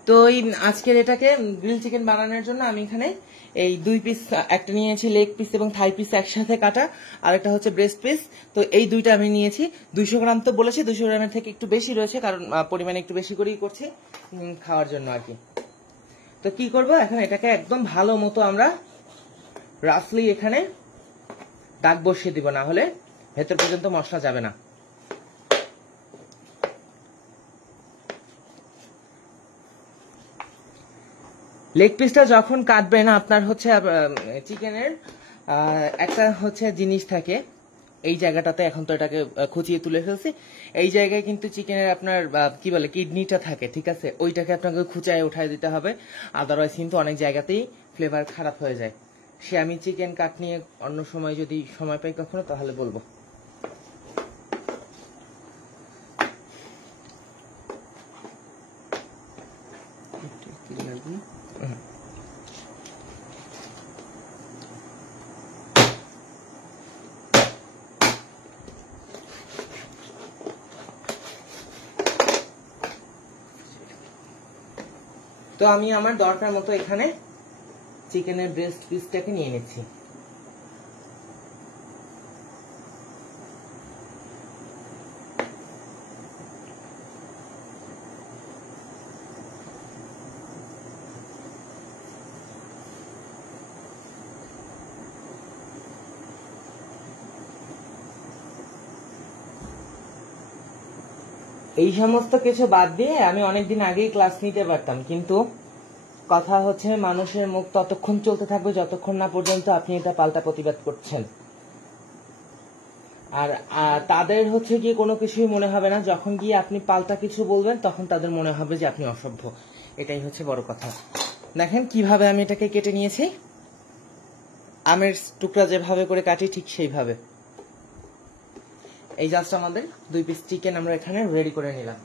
তো এই আজকের এটাকে গ্রিল চিকেন বানানোর জন্য আমি এখানে এই 2 পিস, একটা নিয়েছি লেগ পিস এবং থাই পিস একসাথে কাটা, আর একটা হচ্ছে ব্রেস্ট পিস। তো এই দুইটা আমি নিয়েছি। 200 গ্রাম তো বলেছি, 200 গ্রামের থেকে একটু বেশি রয়েছে, কারণ পরিমাণে একটু বেশি করেই করছি খাওয়ার জন্য আর কি। তো কি করব এখন, এটাকে একদম ভালো মতো আমরা রাফলি এখানে দাগ বসিয়ে দিব, না হলে ভেতর পর্যন্ত মশলা যাবে না। লেগ পিসটা যখন কাটবেন আপনার হচ্ছে চিকেনের একটা হচ্ছে জিনিস থাকে এই জায়গাটাতে, এখন তো এটাকে খুঁচিয়ে তুলে ফেলছি, এই জায়গায় কিন্তু চিকেনের আপনার কি বলে কিডনিটা থাকে, ঠিক আছে? ওইটাকে আপনাকে খুঁচায় উঠাই দিতে হবে, আদারওয়াইজ কিন্তু অনেক জায়গাতেই ফ্লেভার খারাপ হয়ে যায়। সে আমি চিকেন কাট নিয়ে অন্য সময় যদি সময় পাই কখনো তাহলে বলবো। তো আমি আমার দরকার মতো এখানে চিকেনের ব্রেস্ট পিসটাকে নিয়ে নিচ্ছি। এই সমস্ত কিছু বাদ দিয়ে আমি অনেকদিন আগেই ক্লাস নিতে পারতাম, কিন্তু কথা হচ্ছে মানুষের মুখ ততক্ষণ চলতে থাকবে যতক্ষণ না পর্যন্ত আপনি এটা পাল্টা প্রতিবাদ করছেন। আর তাদের হচ্ছে গিয়ে কোনো কিছুই মনে হবে না, যখন গিয়ে আপনি পাল্টা কিছু বলবেন তখন তাদের মনে হবে যে আপনি অসভ্য। এটাই হচ্ছে বড় কথা। দেখেন কিভাবে আমি এটাকে কেটে নিয়েছি, আমের টুকরা যেভাবে করে কাটি ঠিক সেইভাবে। এই জাস্ট আমাদের 2 পিস চিকেন আমরা এখানে রেডি করে নিলাম।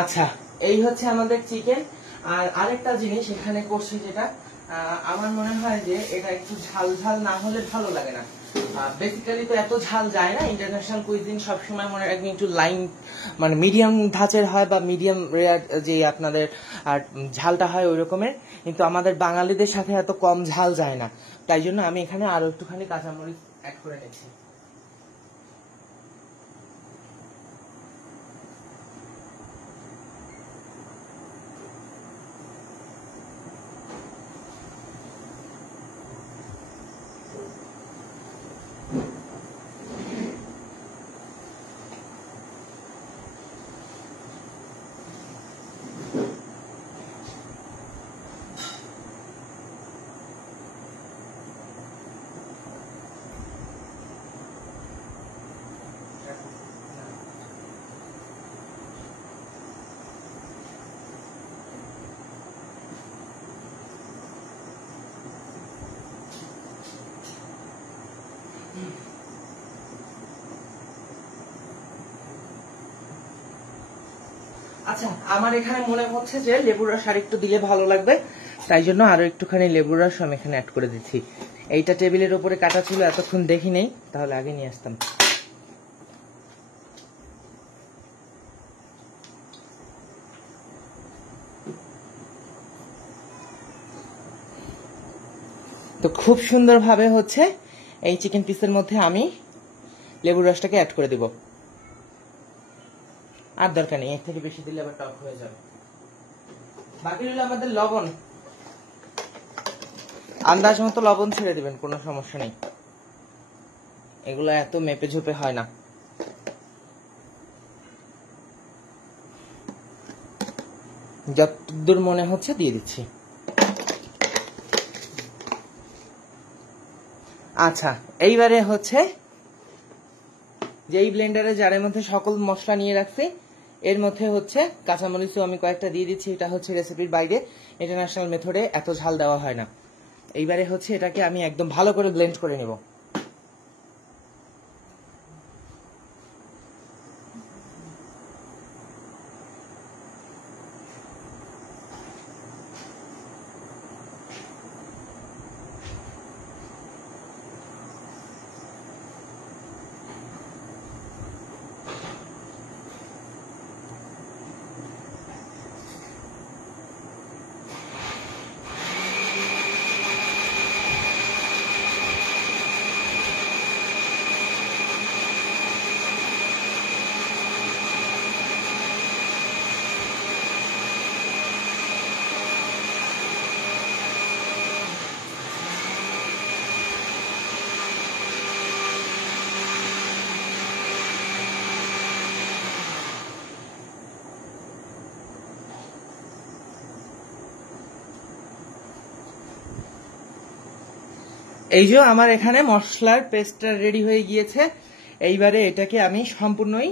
আচ্ছা, এই হচ্ছে আমাদের চিকেন। আর আরেকটা জিনিস এখানে করছি যেটা আমার মনে হয় যে এটা একটু ঝাল ঝাল না হলে ভালো লাগে না। বেসিক্যালি তো এত ঝাল যায় না, ইন্টারন্যাশনাল কুইজিন সবসময় মনে রাখবেন একটু লাইন মানে মিডিয়াম ধাঁচের হয় বা মিডিয়াম রেয়ার যে আপনাদের আর ঝালটা হয় ওই রকমের, কিন্তু আমাদের বাঙালিদের সাথে এত কম ঝাল যায় না, তাই জন্য আমি এখানে আরো একটুখানি কাঁচামরিচ অ্যাড করে নিচ্ছি। আচ্ছা, আমার এখানে মনে হচ্ছে যে লেবুর রস আর একটু দিলে ভালো লাগবে, তাই জন্য আরো একটুখানি লেবুর রস আমি এখানে অ্যাড করে দিচ্ছি। এইটা টেবিলের উপরে কাটা ছিল, এতক্ষণ দেখি নেই, তাহলে আগে নিয়ে আসতাম। তো খুব সুন্দরভাবে হচ্ছে এই চিকেন পিসের মধ্যে আমি লেবুর রসটাকে অ্যাড করে দিব। আর দরকার নেই, এর থেকে বেশি দিলে আবার টক হয়ে যাবে। বাকি হলো আমাদের লবণ, আন্দাজ মতো লবণ ছেড়ে দিবেন, কোনো সমস্যা নেই, এগুলো এত মেপে ঝুপে হয় না। যতদূর মনে হচ্ছে দিয়ে দিচ্ছি। আচ্ছা, এইবারে হচ্ছে যে এই ব্লেন্ডারে জারের মধ্যে সকল মশলা নিয়ে রাখছি, এর মধ্যে হচ্ছে কাঁচামরিচও আমি কয়েকটা দিয়ে দিচ্ছি। এটা হচ্ছে রেসিপির বাইরে, ইন্টারন্যাশনাল মেথডে এত ঝাল দেওয়া হয় না। এইবারে হচ্ছে এটাকে আমি একদম ভালো করে ব্লেন্ড করে নেব। এই যে আমার এখানে মশলার পেস্টটা রেডি হয়ে গিয়েছে। এইবারে এটাকে আমি সম্পূর্ণই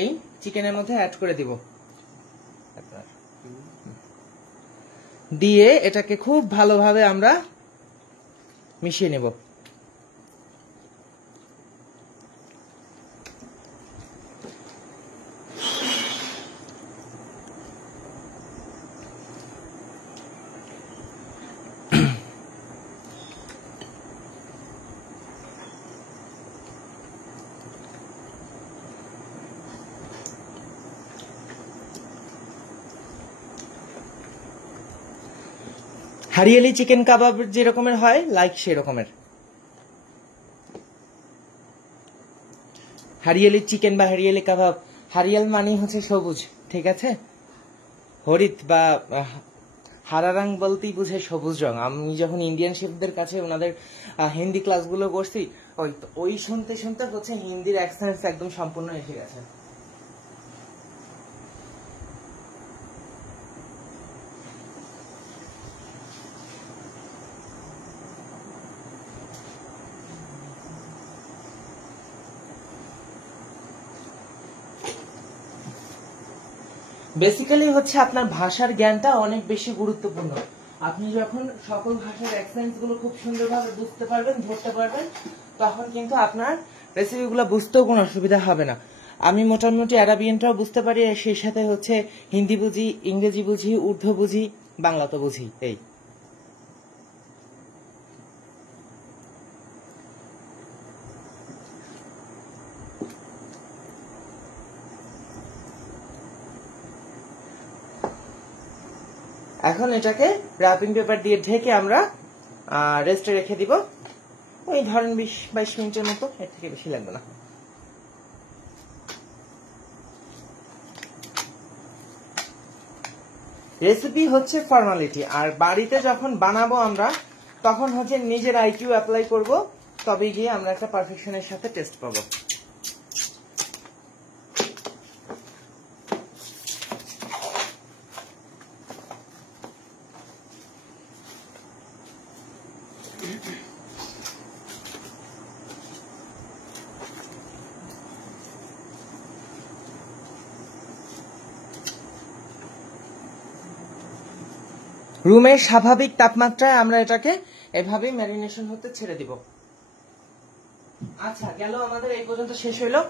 এই চিকেনের মধ্যে অ্যাড করে দিব, দিয়ে এটাকে খুব ভালোভাবে আমরা মিশিয়ে নেব। হারিয়ালি চিকেন কাবাব যেরকমের হয় লাইক সেরকমের হারিয়ালি চিকেন বা হারিয়ালি কাবাব। হারিয়াল মানে হচ্ছে সবুজ, ঠিক আছে, হরিত বা হারা রং বলতেই বুঝে সবুজ রং। আমি যখন ইন্ডিয়ান শেফদের কাছে ওনাদের হিন্দি ক্লাসগুলো করছি, ওই শুনতে শুনতে হচ্ছে হিন্দির অ্যাকসেন্ট একদম সম্পূর্ণ এসে গেছে। বেসিক্যালি হচ্ছে আপনার ভাষার জ্ঞানটা অনেক বেশি গুরুত্বপূর্ণ। আপনি যখন সকল ভাষার অ্যাকসেন্ট গুলো খুব সুন্দরভাবে বুঝতে পারবেন, ধরতে পারবেন, তখন কিন্তু আপনার রেসিপিগুলো বুঝতেও কোনো অসুবিধা হবে না। আমি মোটামুটি আরাবিয়ানটাও বুঝতে পারি, আর সেই সাথে হচ্ছে হিন্দি বুঝি, ইংরেজি বুঝি, উর্দু বুঝি, বাংলা তো বুঝি। এই এখন এটাকে র্যাপিং পেপার দিয়ে ঢেকে আমরা রেস্টে রেখে দিব, ওই ধরেন 20-22 মিনিটের মতো, এর থেকে বেশি লাগবে না। রেসিপি হচ্ছে ফর্মালিটি, আর বাড়িতে যখন বানাবো আমরা তখন হচ্ছে নিজের আইকিউ অ্যাপ্লাই করব, তবে গিয়ে আমরা একটা পারফেকশনের সাথে টেস্ট পাবো। রুমের স্বাভাবিক তাপমাত্রায় আমরা এটাকে এভাবেই ম্যারিনেশন হতে ছেড়ে দিব। আচ্ছা, গেল আমাদের এই পর্যন্ত শেষ হইলো।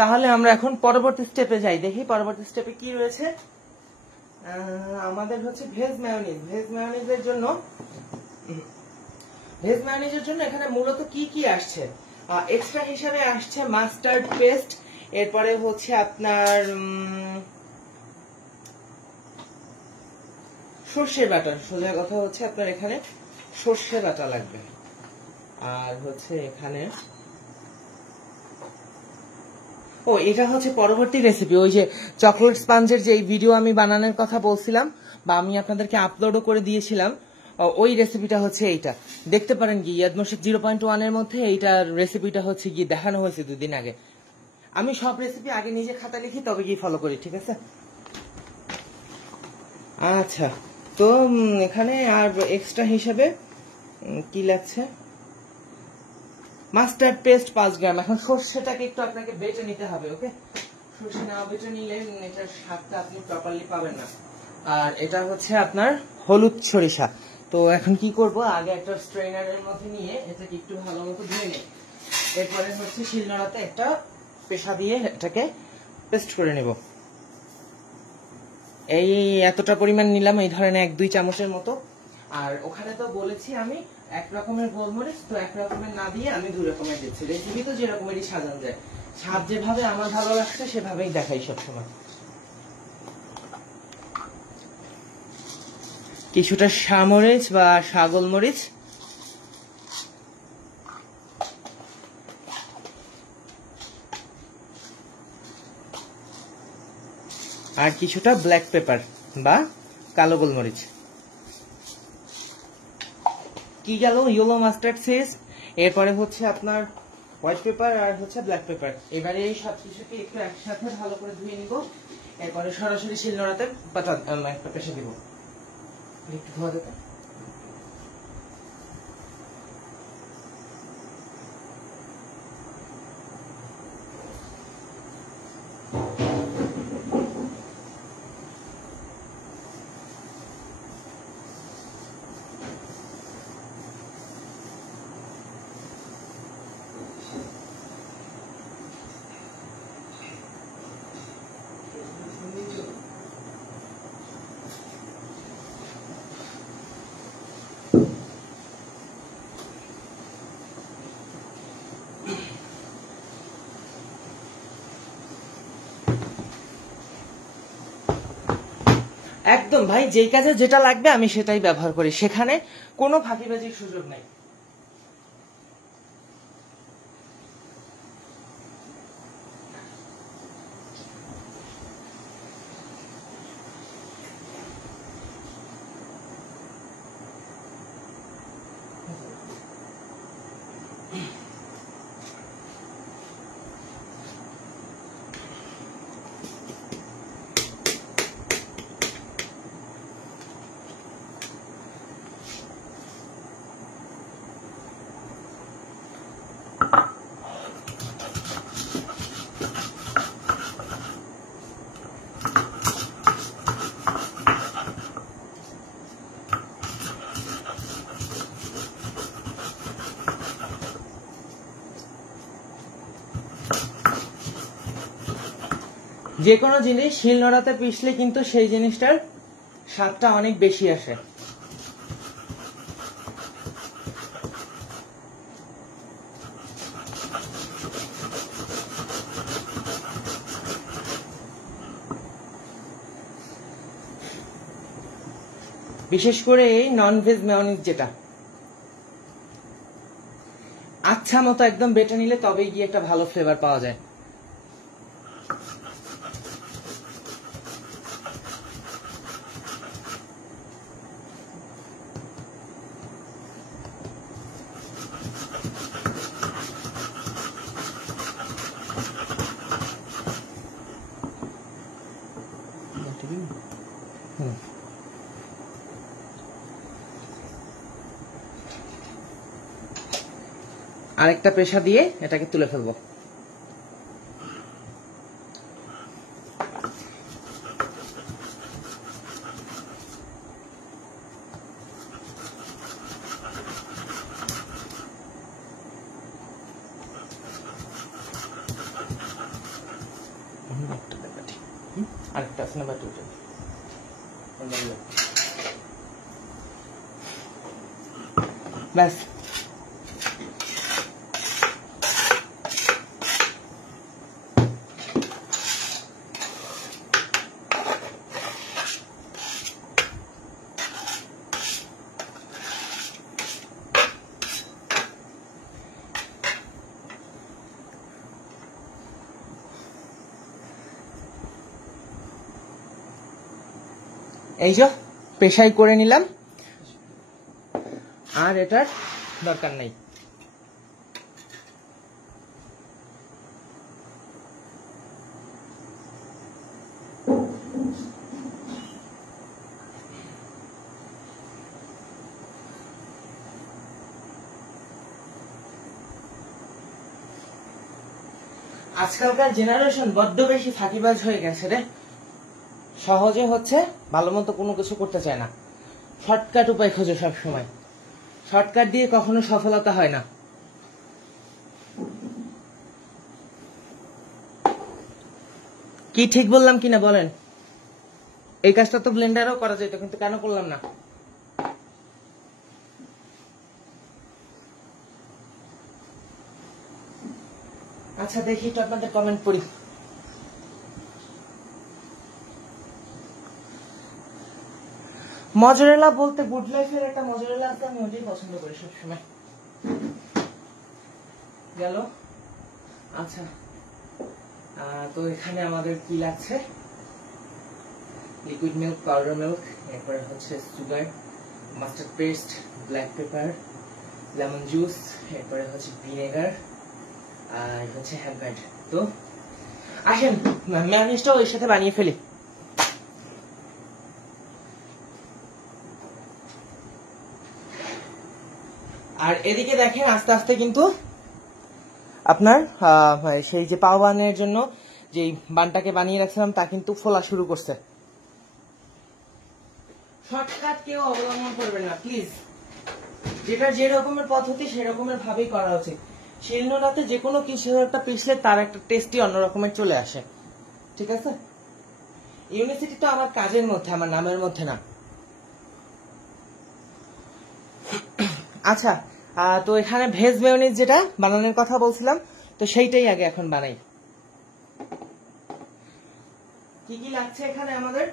তাহলে আমরা এখন পরবর্তী স্টেপে যাই, দেখি পরবর্তী স্টেপে কি রয়েছে। আমাদের হচ্ছে ভেজ মেয়োনিজ। ভেজ মেয়োনিজের জন্য এখানে মূলত কি কি আসছে, এক্সট্রা হিসাবে আসছে মাস্টার্ড পেস্ট, এরপরে হচ্ছে আপনার সর্ষে বাটা। সোজা কথা হচ্ছে আপনার এখানে সর্ষে বাটা লাগবে, আর হচ্ছে এখানে এটা হচ্ছে পরবর্তী রেসিপি, ওই যে চকলেট স্পঞ্জের যে ভিডিও আমি বানানোর কথা বলছিলাম বা আমি আপনাদেরকে আপলোডও করে দিয়েছিলাম, ওই রেসিপিটা হচ্ছে এইটা। দেখতে পারেন কি ইয়াদ মশক 0.1 এর মধ্যে এইটার রেসিপিটা হচ্ছে গিয়ে দেখানো হয়েছে 2 দিন আগে। আমি সব রেসিপি আগে নিজে খাতা লিখি, তবে গিয়ে ফলো করি, ঠিক আছে? আচ্ছা, তো এখানে আর এক্সট্রা হিসেবে কি লাগছে, মাস্টার্ড পেস্ট 5 গ্রাম। এখন সর্ষেটাকে একটু আপনাকে বেটে নিতে হবে, ওকে? সর্ষে না বেটে নিলে এটার স্বাদটা আপনি প্রপারলি পাবেন না। আর এটা হচ্ছে আপনার হলুদ সরিষা। তো এখন কি করব, আগে একটা স্ট্রেনারের মধ্যে নিয়ে এটাকে একটু ভালো মতো ধুয়ে নিই, এরপরে হচ্ছে শিলনোড়াতে একটা পেশা দিয়ে এটাকে পেস্ট করে নেব। এই এতটা পরিমাণ নিলাম, এই ধরেন 1-2 চামচের মতো। আর ওখানে তো বলেছি আমি 1 রকমের গোলমরিচ, তো 1 রকমের না দিয়ে আমি 2 রকমের দিচ্ছি। রেসিপি তো যে রকমেরই সাজানো যায়, স্বাদ যেভাবে আমার ভালো লাগছে সেভাবেই দেখাই সবসময়। কিছুটা শামরিচ বা শাগল মরিচ, আর কিছুটা ব্ল্যাক পেপার বা কালো গোলমরিচ। কি গেল, ইয়েলো মাস্টার্ড সিড, এরপরে হচ্ছে আপনার হোয়াইট পেপার আর হচ্ছে ব্ল্যাক পেপার। এবারে এই সব কিছুকে একটু একসাথে ভালো করে ধুয়ে নিব, এরপরে সরাসরি শিলনোড়াতে একটা পেশা দিব। একটু ধোয়া দেবে। একদম ভাই, যেই কাজে যেটা লাগবে আমি সেটাই ব্যবহার করি, সেখানে কোনো ফাঁকিবাজির সুযোগ নাই। যে কোনো জিনিস শিলনোড়াতে পিষলে কিন্তু সেই জিনিসটার স্বাদটা অনেক বেশি আসে। বিশেষ করে এই নন ভেজ মেয়োনিজ যেটা আচ্ছা মতো একদম বেটে নিলে তবেই গিয়ে একটা ভালো ফ্লেভার পাওয়া যায়। আরেকটা পেশা দিয়ে এটাকে তুলে ফেলবো। আরেকটা আছে না বাটি, ব্যাস। এই যে পেশাই করে নিলাম, আর এটার দরকার নাই। আজকালকার জেনারেশন বড্ড বেশি ফাঁকিবাজ হয়ে গেছে রে। সহজে হচ্ছে ভালো মতো কোনো কিছু করতে চায় না, শর্টকাট উপায় খোঁজে সব সময়। শর্টকাট দিয়ে কখনো সফলতা হয় না। কি ঠিক বললাম কিনা বলেন? এই কাজটা তো ব্লেন্ডারও করা যেত, কিন্তু কেন করলাম না? আচ্ছা দেখি একটু আপনাদের কমেন্ট পড়ি। মজরেলা বলতে গুড লাইফের একটা মজরেলা আছে, আমি ওটাই পছন্দ করি সবসময়। গেল। আচ্ছা তো এখানে আমাদের কি লাগছে? লিকুইড মিল্ক, পাউডার মিল্ক, এরপরে হচ্ছে sugar, mustard paste, black pepper, lemon juice, এরপরে হচ্ছে ভিনেগার, আর হচ্ছে হ্যান্ড ব্যান্ড। তো আসেন মেয়োনিজটাও এর সাথে বানিয়ে ফেলি। আর এদিকে দেখেন আস্তে আস্তে কিন্তু আপনার সেই যে পাও বানের জন্য যে বানটাকে বানিয়ে রাখছিলাম তা কিন্তু ফোলা শুরু করছে। শর্টকাট কেউ অবলম্বন করবেন না প্লিজ। যেটা যে রকমের পদ্ধতি সেরকমের ভাবেই করা উচিত। শিলনোড়াতে যে কোনো কিছু একটা পিছলে তার একটা টেস্টই অন্যরকমের চলে আসে, ঠিক আছে? ইউনিসিটি তো আমার কাজের মধ্যে, আমার নামের মধ্যে না। আচ্ছা তো এখানে ভেজ মেয়োনিজ যেটা বানানোর কথা বলছিলাম, তো সেইটাই আগে এখন বানাই। কি কি লাগছে এখানে আমাদের?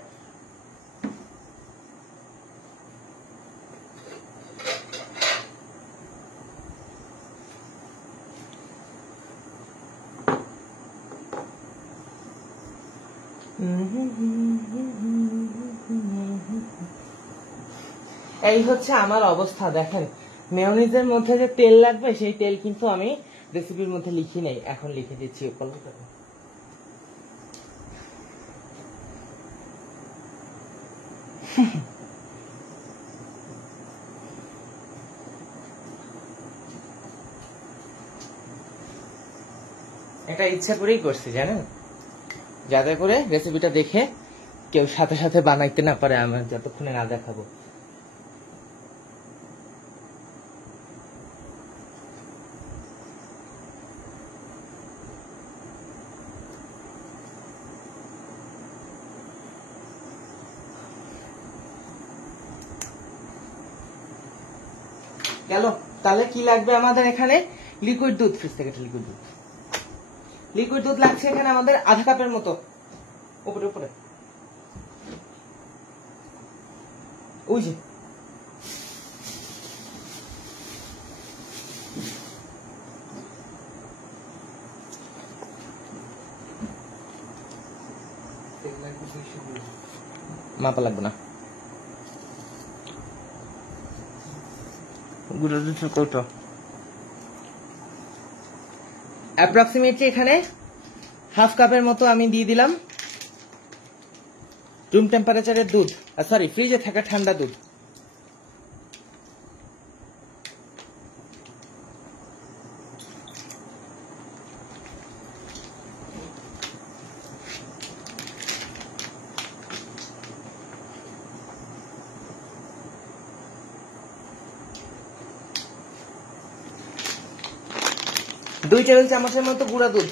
এই হচ্ছে আমার অবস্থা। দেখেন মেয়োনিজের মধ্যে যে তেল লাগবে সেই তেল কিন্তু আমি রেসিপির মধ্যে লিখি নাই, এখন লিখে দিচ্ছি। এটা ইচ্ছা করেই করছি জানেন, যাতে করে রেসিপিটা দেখে কেউ সাথে সাথে বানাইতে না পারে আমার যতক্ষণে না দেখাবো। গেল। তাহলে কি লাগবে আমাদের এখানে? লিকুইড দুধ, ফ্রিজ থেকে লিকুইড দুধ লাগছে এখানে আমাদের আধা কাপের মতো। উপরে উপরে ওই যে মাপা লাগবে না, গুঁড়ো দুধের কৌটো। অ্যাপ্রক্সিমেটলি এখানে হাফ কাপের মতো আমি দিয়ে দিলাম রুম টেম্পারেচারের দুধ, সরি ফ্রিজে থাকা ঠান্ডা দুধ। দুই টেবিল চামচের মতো গুঁড়া দুধ।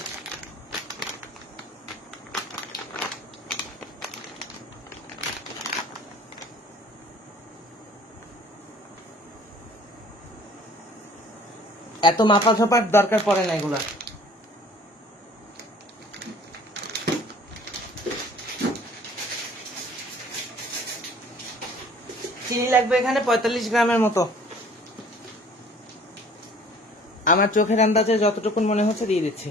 এত মাপা ঝোপার দরকার পড়ে না এগুলা। চিনি লাগবে এখানে 45 গ্রামের মতো। আমার চোখের আন্দাজে যতটুকুন মনে হচ্ছে দিয়ে দিচ্ছি।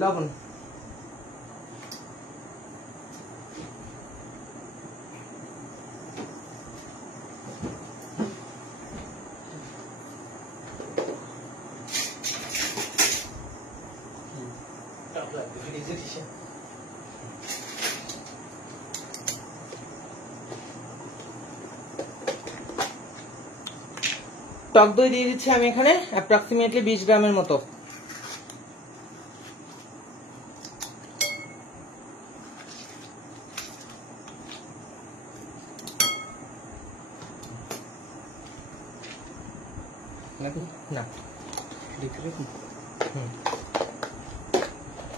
লবণ টক দই দিয়ে দিচ্ছি আমি এখানে অ্যাপ্রক্সিমেটলি 20 গ্রামের মতো। না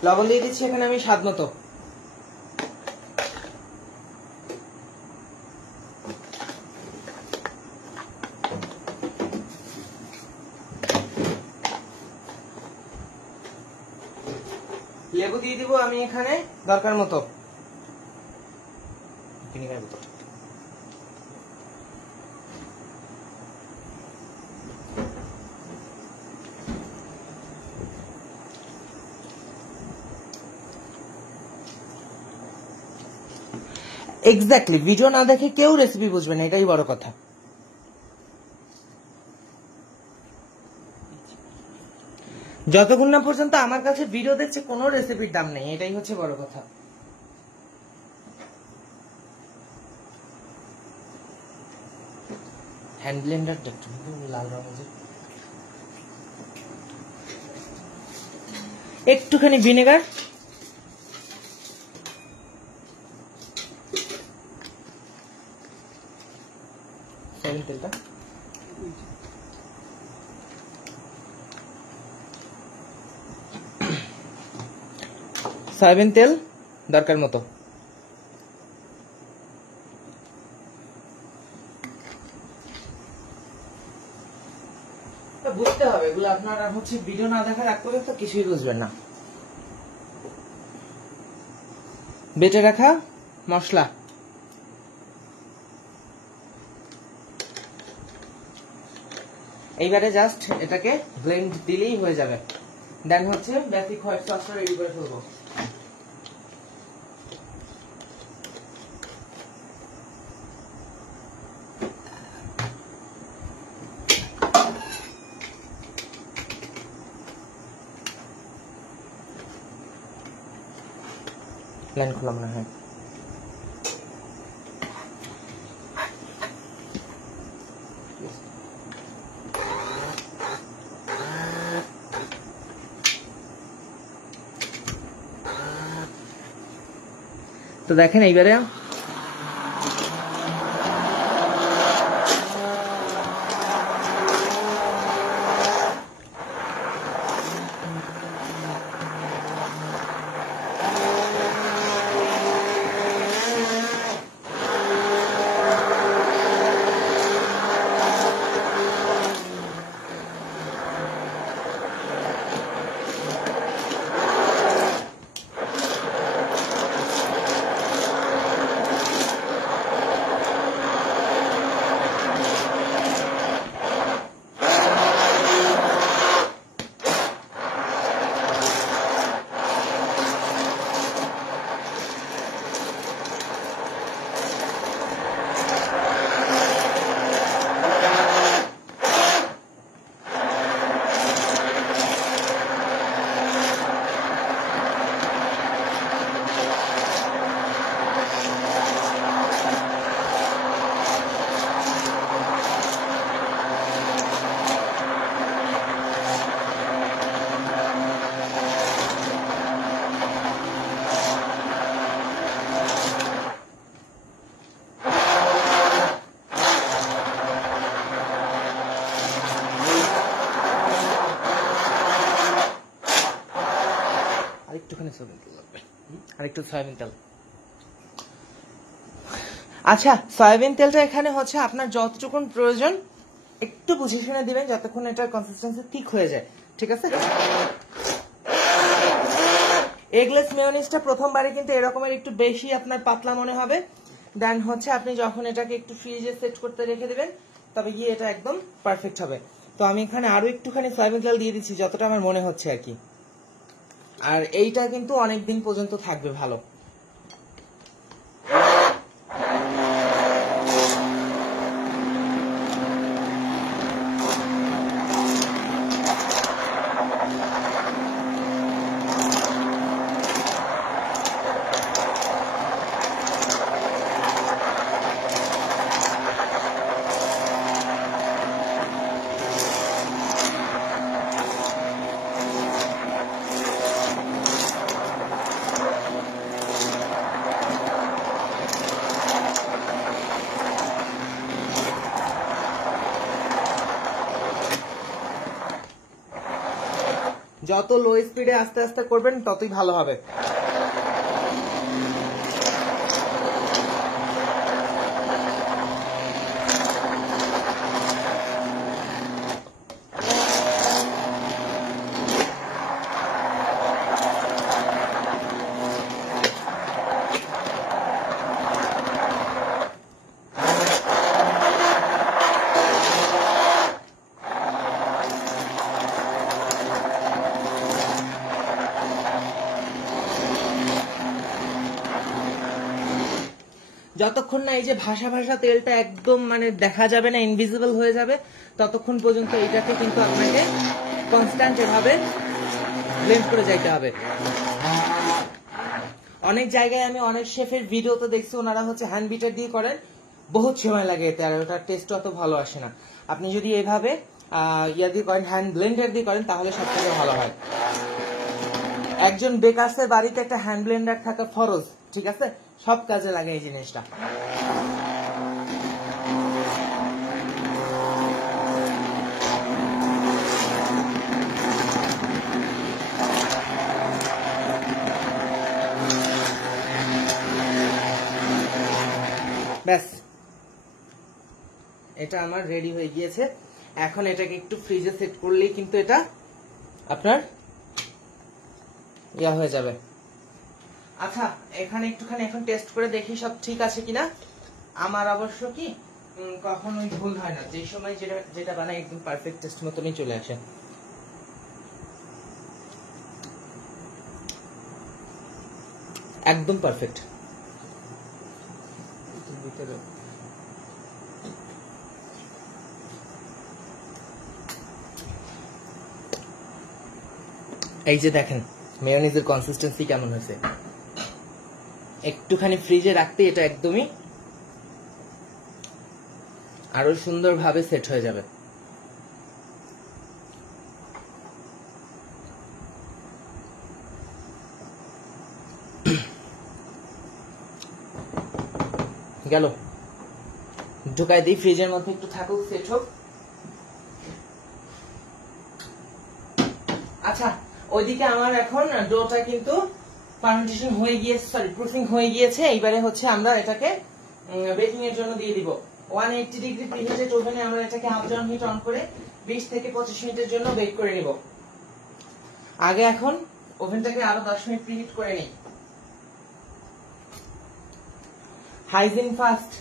লবণ দিয়ে দিচ্ছি এখানে আমি স্বাদ মতো। লেবু দিয়ে দিব আমি এখানে দরকার মতো। এক্স্যাক্টলি ভিডিও না দেখে কেউ রেসিপি বুঝবে না, এটাই বড় কথা। যতক্ষণ না পর্যন্ত আমার কাছে ভিডিও দেখছে কোনো রেসিপির দাম নেই, এটাই হচ্ছে বড় কথা। হ্যান্ড ব্লেন্ডারটা লাল রঙের, একটুখানি ভিনেগার, তেলটা সয়াবিন তেল দরকার মতো। বুঝতে হবে এগুলো, আপনারা হচ্ছে ভিডিও না দেখার আগ পর্যন্ত কিছুই বুঝবেন না। বেটে রাখা মশলা, এইবারে জাস্ট এটাকে ব্লেন্ড দিলেই হয়ে যাবে। দেন হচ্ছে বেসিক হোয়াইট সসটা রেডি করে ফেলবো। লাইন খোলা মনে হয়। তো দেখেন এইবারে আরেকটুখানি সয়াবিন তেল লাগবে, আরেকটু সয়াবিন তেল। আচ্ছা, সয়াবিন তেলটা এখানে হচ্ছে আপনার যতটুকুন প্রয়োজন একটু বুঝে শুনে দিবেন, যতক্ষণ এটার কনসিস্টেন্সি ঠিক হয়ে যায়, ঠিক আছে? এগলেস মেয়োনিজটা প্রথমবারে কিন্তু এরকমের একটু বেশি আপনার পাতলা মনে হবে, দেন হচ্ছে আপনি যখন এটাকে একটু ফ্রিজে সেট করতে রেখে দেবেন তবে গিয়ে এটা একদম পারফেক্ট হবে। তো আমি এখানে আরো একটুখানি সয়াবিন তেল দিয়ে দিচ্ছি যতটা আমার মনে হচ্ছে আর কি। আর এইটা কিন্তু অনেক দিন পর্যন্ত থাকবে ভালো। যত লো স্পিডে আস্তে আস্তে করবেন ততই ভালো হবে। যতক্ষণ না এই যে ভাসা ভাসা তেলটা একদম মানে দেখা যাবে না, ইনভিজিবল হয়ে যাবে, ততক্ষণ পর্যন্ত এটাকে কিন্তু আপনাকে কনস্ট্যান্ট এভাবে ব্লেন্ড করে যাইতে হবে। অনেক জায়গায় আমি অনেক শেফের ভিডিও তো দেখছি, ওনারা হচ্ছে হ্যান্ড বিটার দিয়ে করেন, বহুত সময় লাগে এতে, আর ওটার টেস্ট অত ভালো আসে না। আপনি যদি এভাবে ইয়া দিয়ে করেন, হ্যান্ড ব্লেন্ডার দিয়ে করেন, তাহলে সব থেকে ভালো হয়। একজন বেকার্সের বাড়িতে একটা হ্যান্ড ব্লেন্ডার থাকা ফরজ, ঠিক আছে? সব কাজে লাগে এই জিনিসটা। ব্যাস, এটা আমার রেডি হয়ে গিয়েছে। এখন এটাকে একটু ফ্রিজে সেট করলেই কিন্তু এটা আপনার ইয়া হয়ে যাবে। আচ্ছা, এখানে একটুখানি এখন টেস্ট করে দেখি সব ঠিক আছে কিনা। আমার অবশ্য কি কখনোই ভুল হয় না, যে সময় যেটা বানাই একদম পারফেক্ট টেস্ট মতনই চলে আসে। একদম পারফেক্ট। এই যে দেখেন মেয়োনিজের কনসিস্টেন্সি কেমন হয়েছে। একটুখানি ফ্রিজে রাখতে এটা একদমই আরো সুন্দরভাবে সেট হয়ে যাবে। গেল, ঢুকাই দিই ফ্রিজের মধ্যে, একটু থাকুক, সেট হোক। আচ্ছা, ওইদিকে আমার এখন ডোটা কিন্তু ফার্মেন্টেশন হয়ে গিয়েছে, সরি প্রুফিং হয়ে গিয়েছে। এইবারে হচ্ছে আমরা এটাকে বেকিং এর জন্য দিয়ে দিব। 180 ডিগ্রি প্রিহিটেড ওভেনে আমরা এটাকে হাফ ডাউন হিট অন করে 20 থেকে 25 মিনিটের জন্য বেক করে নিব। আগে এখন ওভেনটাকে আরো 10 মিনিট প্রিহিট করে নিই। Hygiene first.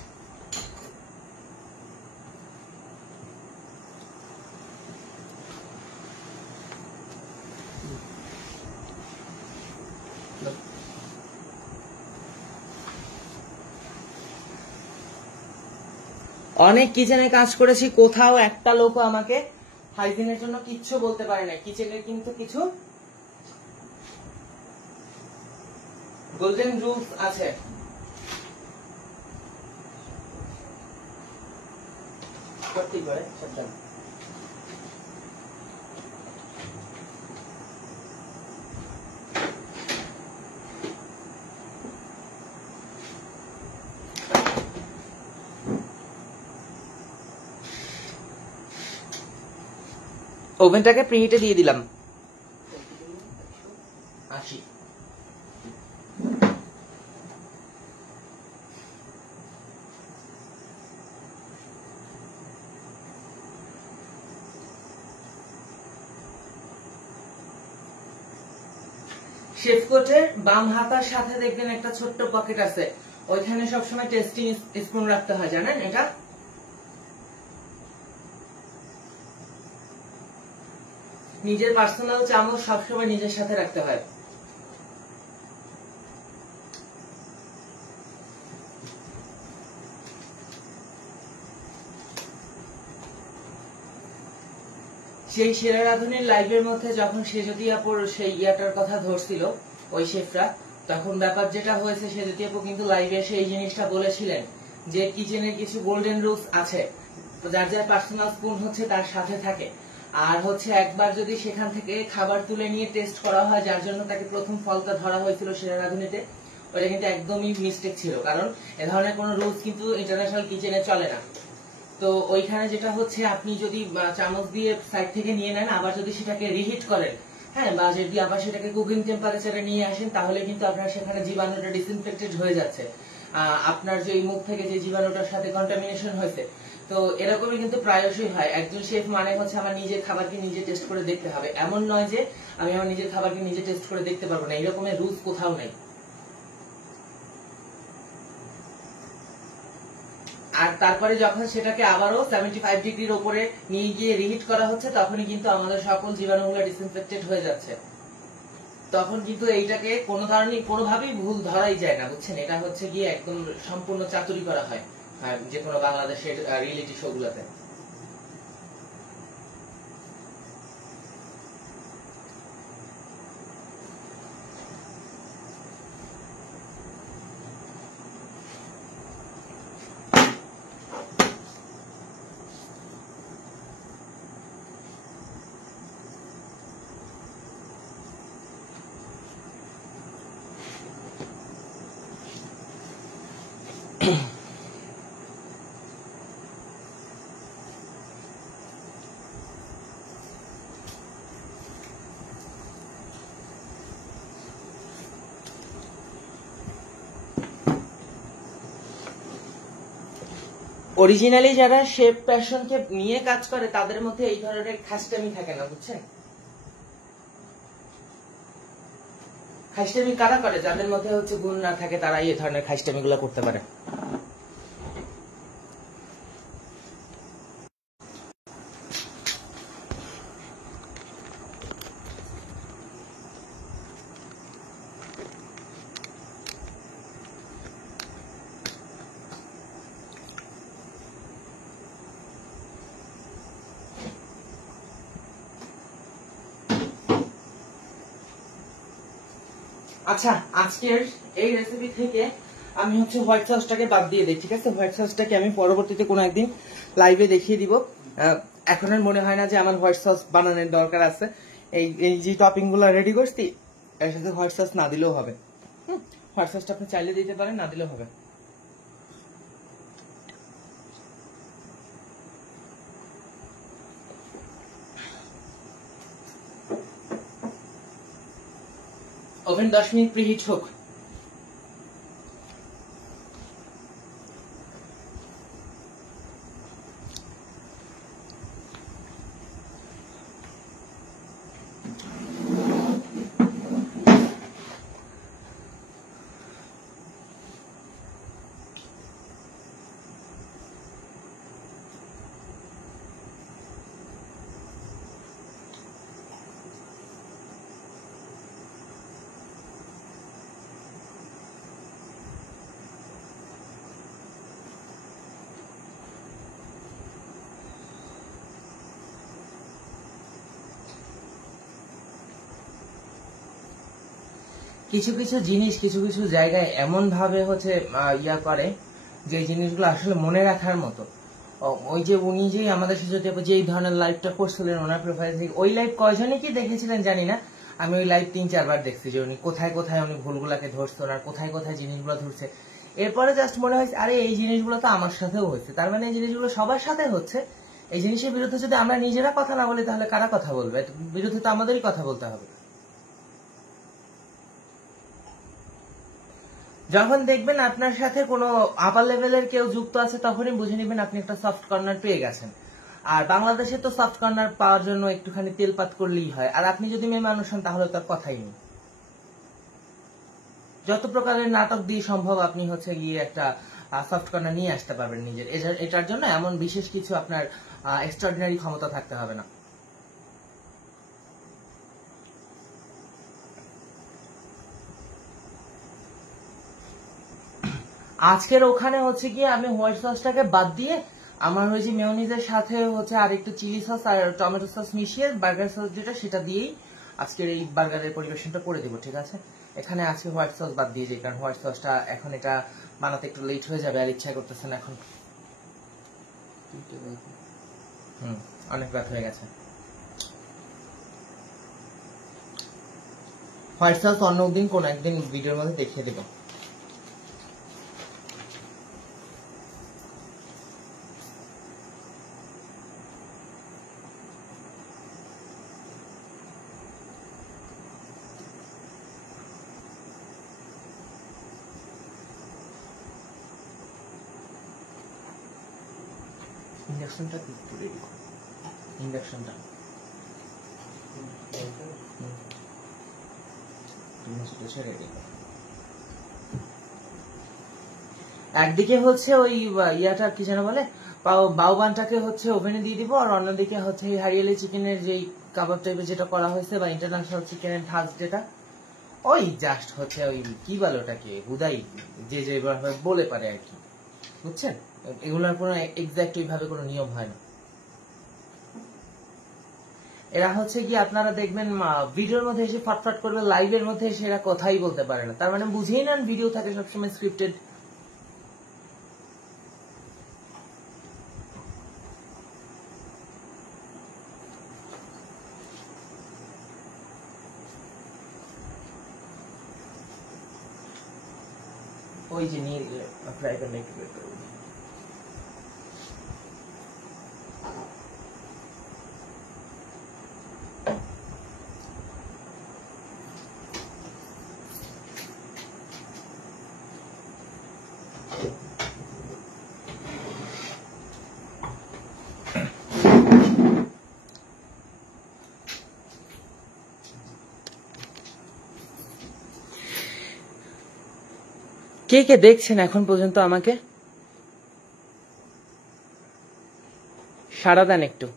অনেক কিচেনে কাজ করেছি, কোথাও একটা লোকও আমাকে হাইজিনের জন্য কিচ্ছু বলতে পারে না। কিচেনের কিন্তু কিছু গোল্ডেন রুলস আছে। করতেই পারে সাবধান। ওভেনটাকে প্রিহিটে দিয়ে দিলাম 80। শেফ কোটের বাম হাতার সাথে দেখবেন একটা ছোট্ট পকেট আছে, ওইখানে সবসময় টেস্টিং স্পুন রাখতে হয়, জানেন এটা? নিজের পার্সোনাল চামচ সবসময় নিজের সাথে রাখতে হয়। সেই সেরা রাঁধুনির লাইভের মধ্যে যখন সেজতি আপুর সেই ইয়াটার কথা ধরছিল ওই শেফরা, তখন ব্যাপার যেটা হয়েছে, সেজতি আপু কিন্তু লাইভে এসে এই জিনিসটা বলেছিলেন যে কিচেনের কিছু গোল্ডেন রুলস আছে, যার যার পার্সোনাল স্পুন হচ্ছে তার সাথে থাকে। আর হচ্ছে একবার যদি সেখান থেকে খাবার তুলে নিয়ে টেস্ট করা হয়, যার জন্য তাকে প্রথম ফলটা ধরা হয়েছিল সেরা রাঁধুনিতে, ওটা কিন্তু একদমই মিস্টেক ছিল, কারণ এ ধরনের কোন রুলস কিন্তু ইন্টারন্যাশনাল কিচেনে চলে না। তো ওইখানে যেটা হচ্ছে, আপনি যদি চামচ দিয়ে সাইড থেকে নিয়ে নেন, আবার যদি সেটাকে রিহিট করেন, হ্যাঁ, বা যদি আবার সেটাকে কুকিং টেম্পারেচারে নিয়ে আসেন, তাহলে কিন্তু আপনার সেখানে জীবাণুটা ডিসইনফেক্টেড হয়ে যাচ্ছে, আপনার যে মুখ থেকে যে জীবাণুটার সাথে কন্টামিনেশন হয়েছে। তো এরকমই কিন্তু প্রায়শই হয়। একজন শেফ মানে হচ্ছে আমার নিজের খাবারকে নিজে টেস্ট করে দেখতে হবে, এমন নয় যে আমি আমার নিজের খাবারকে নিজে টেস্ট করে দেখতে পারবো না, এরকমের রুলস কোথাও নেই। আর তারপরে যখন সেটাকে আবারও 75 ডিগ্রির উপরে নিয়ে গিয়ে রিহিট করা হচ্ছে, তখনই কিন্তু আমাদের সকল জীবাণুগুলো ডিসইনফেক্টেড হয়ে যাচ্ছে। তখন কিন্তু এইটাকে কোনোভাবেই ভুল ধরাই যায় না, বুঝছেন? এটা হচ্ছে গিয়ে একদম সম্পূর্ণ চাতুরি করা হয় যে কোনো বাংলাদেশের রিয়েলিটি শো গুলাতে। অরিজিনালি যারা শেফ প্যাশনকে নিয়ে কাজ করে, তাদের মধ্যে এই ধরনের খাসটামি থাকে না, বুঝছেন? খাসটামি কারা করে? যাদের মধ্যে হচ্ছে গুণ না থাকে, তারাই এই ধরনের খাসটামি গুলা করতে পারে। আচ্ছা, আজকের এই রেসিপি থেকে আমি হচ্ছে হোয়াইট সসটাকে বাদ দিয়ে দিই, ঠিক আছে? হোয়াইট সসটাকে আমি পরবর্তীতে কোনো একদিন লাইভে দেখিয়ে দিব। এখন আর মনে হয় না যে আমার হোয়াইট সস বানানোর দরকার আছে। এই যে টপিং গুলো রেডি করছি, এর সাথে হোয়াইট সস না দিলেও হবে। হোয়াইট সসটা আপনি চাইলে দিতে পারেন, না দিলেও হবে। ওভেন 10 মিনিট প্রিহিট হোক। কিছু কিছু জিনিস কিছু কিছু জায়গায় এমন ভাবে হচ্ছে ইয়া করে, যে জিনিসগুলো আসলে মনে রাখার মতো। ওই যে উনি যে আমাদের সাথে যে ধরনের লাইভটা করছিলেন ওনার প্রোফাইল থেকে, ওই লাইভ কয়জনে কি দেখেছিলেন জানি না, আমি ওই লাইভ 3-4 বার দেখছি, যে উনি কোথায় কোথায় উনি ভুলগুলাকে ধরছেন আর কোথায় কোথায় জিনিসগুলো ধরছে। এরপরে জাস্ট মনে হয়েছে, আরে এই জিনিসগুলো তো আমার সাথেও হয়েছে, তার মানে এই জিনিসগুলো সবার সাথে হচ্ছে। এই জিনিসের বিরুদ্ধে যদি আমরা নিজেরা কথা না বলি, তাহলে কারা কথা বলবে? বিরুদ্ধে তো আমাদেরই কথা বলতে হবে। যখন দেখবেন আপনার সাথে কোনো আপার লেভেলের কেউ যুক্ত আছে, তখনই বুঝে নেবেন আপনি একটা সফট কর্নার পেয়ে গেছেন। আর বাংলাদেশে তো সফট কর্নার পাওয়ার জন্য একটুখানি তেলপাত করলেই হয়, আর আপনি যদি মেয়ে মানুষ হন তাহলে তার কথাই নেই। যত প্রকারের নাটক দিয়ে সম্ভব আপনি হচ্ছে গিয়ে একটা সফট কর্নার নিয়ে আসতে পারবেন নিজের। এটার জন্য এমন বিশেষ কিছু আপনার এক্সট্রাঅর্ডিনারি ক্ষমতা থাকতে হবে না। আজকের ওখানে হচ্ছে গিয়ে আমি হোয়াইট সসটাকে বাদ দিয়ে আমার হয়েছে মেয়োনিজের সাথে হচ্ছে আর একটু চিলি সস আর টমেটো সস মিশিয়ে বার্গার সস যেটা সেটা দিয়েই আজকের এই বার্গারের পরিবেশনটা করে দেবো, ঠিক আছে। এখানে আজকে হোয়াইট সস বাদ দিয়ে যাই, কারণ হোয়াইট সসটা এখন এটা বানাতে একটু লেট হয়ে যাবে আর ইচ্ছা করতেছে না এখন। অনেক রাত হয়ে গেছে। হোয়াইট সস অন্য দিন কোন একদিন ভিডিওর মধ্যে দেখিয়ে দেবো। ইন্ডাকশনটা কি করে দিব? ইন্ডাকশনটা একদিকে হচ্ছে ওই ইয়াটা কি যেন বলে বাউবানটাকে হচ্ছে ওভেনে দিয়ে দিব, আর অন্যদিকে হচ্ছে হারিয়ালি চিকেনের যেই কাবাব টাইপের যেটা করা হয়েছে বা ইন্টারন্যাশনাল চিকেনের ধাঁচ যেটা, ওই জাস্ট হচ্ছে ওই কি বলে ওটাকে হুদাই যে যেভাবে বলে পারে আর কি, বুঝছেন। এগুলোর কোনো এক্সাক্ট ওইভাবে কোনো নিয়ম হয় না। এরা হচ্ছে কি আপনারা দেখবেন ভিডিওর মধ্যে এসে ফাটফাট করবে, লাইভের মধ্যে এসে এরা কথাই বলতে পারে না, তার মানে বুঝেই নেন ভিডিও থাকে সবসময় স্ক্রিপ্টেড। ওই যে নিয়ে ফ্রাই প্যান একটু বের করুন। কে কে দেখছেন এখন পর্যন্ত আমাকে সাড়া দেন একটু।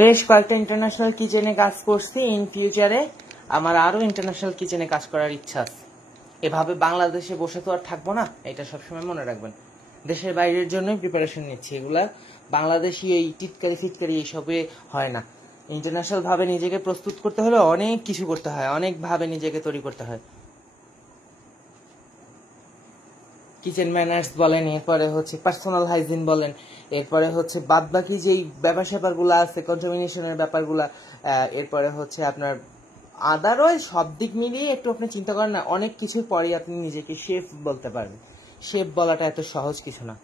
বেশ কয়েকটা ইন্টারন্যাশনাল কিচেনে কাজ করছি, ইন ফিউচারে আমার আরো ইন্টারন্যাশনাল কিচেনে কাজ করার ইচ্ছা আছে। এভাবে বাংলাদেশে বসে তো আর থাকবো না, এটা সবসময় মনে রাখবেন। দেশের বাইরের জন্যই প্রিপারেশন নিচ্ছি, এগুলা বাংলাদেশি এই টিটকারি ফিটকারি এইসবে হয় না। ইন্টারন্যাশনাল ভাবে নিজেকে প্রস্তুত করতে হলে অনেক কিছু করতে হয়, অনেক ভাবে নিজেকে তৈরি করতে হয়। কিচেন ম্যানার্স বলেন, এরপরে হচ্ছে পার্সোনাল হাইজিন বলেন, এরপরে হচ্ছে বাদ বাকি যেই ব্যাপার স্যাপারগুলো আছে কন্টামিনেশনের ব্যাপারগুলা, এরপরে হচ্ছে আপনার আদারওয়াইজ সব দিক মিলিয়ে একটু আপনি চিন্তা করেন না, অনেক কিছুর পরে আপনি নিজেকে শেফ বলতে পারবেন। শেফ বলাটা এত সহজ কিছু না।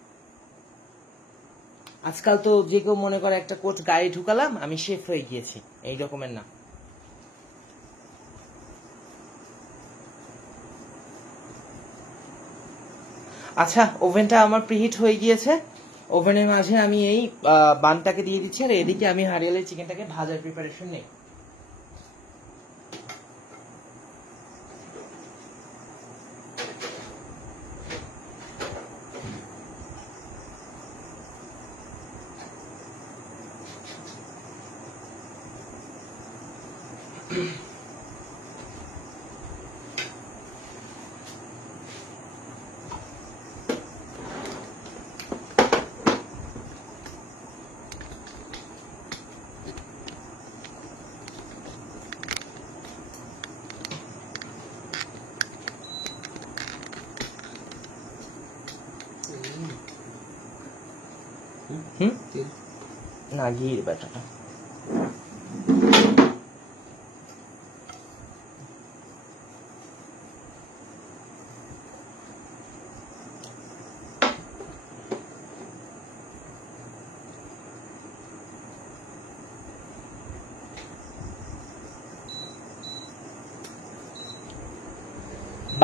আজকাল তো যে কেউ মনে করে একটা কোচ গাড়ি ঢুকালাম আমি শেফ হয়ে গিয়েছি, এই রকমের না। আচ্ছা, ওভেনটা আমার প্রিহিট হয়ে গিয়েছে। ওভেনের মাঝে আমি এই বানটাকে দিয়ে দিচ্ছি, আর এদিকে আমি হারিয়ালি চিকেনটাকে ভাজার প্রিপারেশন নেই। না, ঘির ব্যাটাটা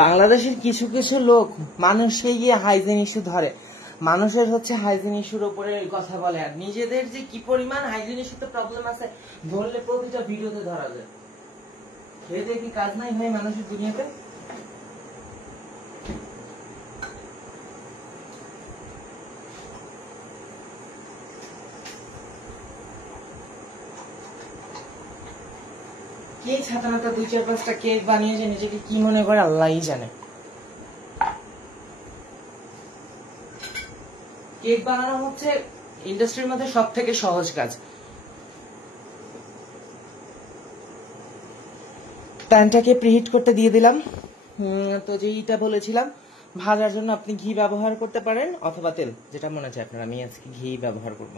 বাংলাদেশের কিছু কিছু লোক মানুষকে গিয়ে হাইজিন ইস্যু ধরে, মানুষের হচ্ছে হাইজিন ইস্যুর উপরে কথা বলে, আর নিজেদের যে কি পরিমাণ হাইজিন ইস্যুতে প্রবলেম আছে ধরলে প্রতিটা ভিডিওতে ধরা যায়। খেয়ে দেখি কাজ নাই ভাই মানুষের দুনিয়াতে। কে ছাতা মাতা 2-4-5টা কেক বানিয়েছে নিজেকে কি মনে করে আল্লাহই জানে। কেক বানানো হচ্ছে ইন্ডাস্ট্রির মধ্যে সব থেকে সহজ কাজ। প্যানটাকে প্রিহিট করতে দিয়ে দিলাম। তো যেইটা বলেছিলাম ভাজার জন্য আপনি ঘি ব্যবহার করতে পারেন অথবা তেল, যেটা মনে চায় আপনার। আমি আজকে ঘি ব্যবহার করব।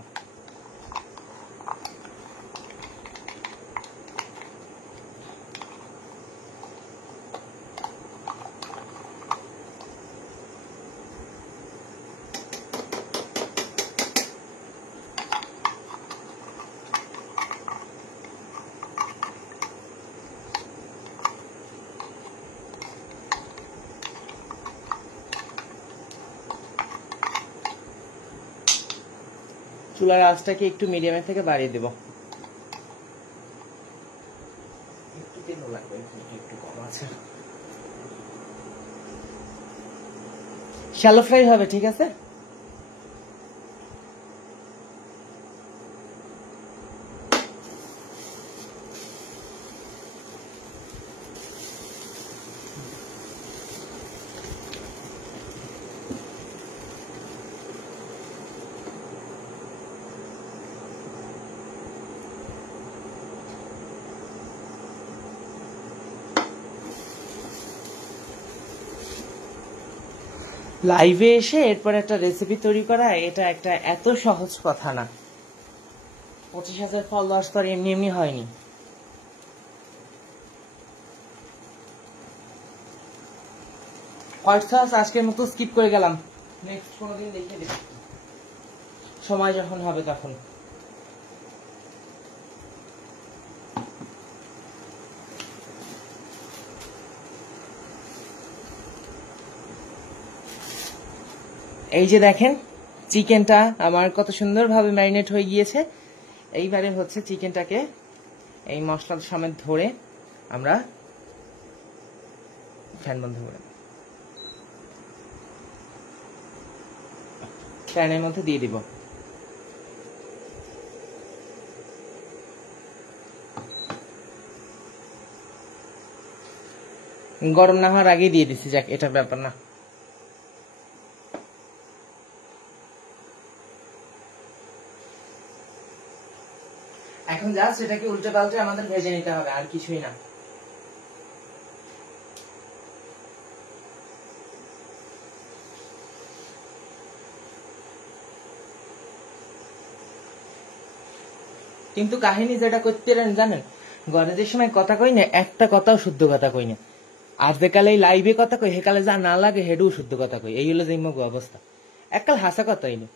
চুলার আঁচটাকে একটু মিডিয়ামের থেকে বাড়িয়ে দেব। একটু তেল লাগবে, একটু কম আছে। শ্যালো ফ্রাই হবে, ঠিক আছে। লাইভে এসে এরপর একটা রেসিপি তৈরি করা এটা একটা এত সহজ কথা না। 25,000 ফলোয়ার্স তো আর এমনি এমনি হয়নি। হোয়াইট সস আজকের মতো স্কিপ করে গেলাম, নেক্সট কোনোদিন দেখে দেব, সময় যখন হবে তখন। এই যে দেখেন চিকেনটা আমার কত সুন্দরভাবে ম্যারিনেট হয়ে গিয়েছে। এইবারে হচ্ছে চিকেনটাকে এই মশলার সমেত ধরে আমরা ফ্যান বন্ধ করে প্যানের মধ্যে দিয়ে দিব। গরম না হওয়ার আগেই দিয়ে দিচ্ছি, যাক এটা ব্যাপার না। এখন জাস্ট এটাকে উল্টে পাল্টে আমাদের ভেজে নিতে হবে, আর কিছুই না। কিন্তু কাহিনী যেটা করতে জানেন, ঘরে যে সময় কথা কই না একটা কথাও শুদ্ধ কথা কই না, আর যে কালে লাইভে কথা কই হেকালে যা না লাগে হেডু শুদ্ধ কথা কই। এই হলো যে অবস্থা, এককাল হাসা কথাই নেই।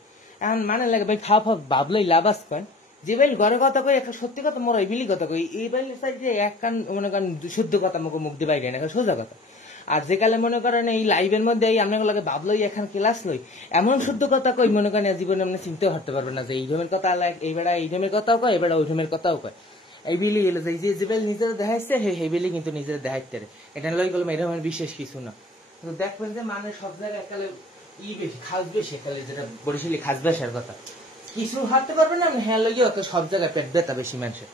এখন মানে লাগে ভাই ফা ফা ভাবলেই লাভাস কয় যে বেল ঘরে কথা কই একটা সত্যি কথা মোর বিলি কথা কই, এই বেল সাইডে এক কান মনে করেন শুদ্ধ কথা মুখ দিয়ে বাইরে না সোজা কথা। আর যে কালে মনে করেন এই লাইভের মধ্যে এই আপনার লাগে ভাবলই এখন ক্লাস লই এমন শুদ্ধ কথা কই মনে করেন জীবনে আপনি চিনতেও হারতে পারবেন না যে এই ধরনের কথা এই বেড়া এই ধরনের কথাও কয়, এবার ওই ধরনের কথাও কয়। এই বিলি এলো যে বেল নিজেরা দেখাইছে সেই বিলি কিন্তু নিজেরা দেখাইতে এটা লই গেলাম, এটা আমার বিশেষ কিছু না। তো দেখবেন যে মানে সব জায়গায় একালে বেশি খাস বেশি একালে, যেটা বরিশালী খাস বেশার কথা কিছু হারতে পারবেন না। হ্যাঁ লইয়ে ওকে সব জায়গায় পেট ব্যথা বেশি মানুষের।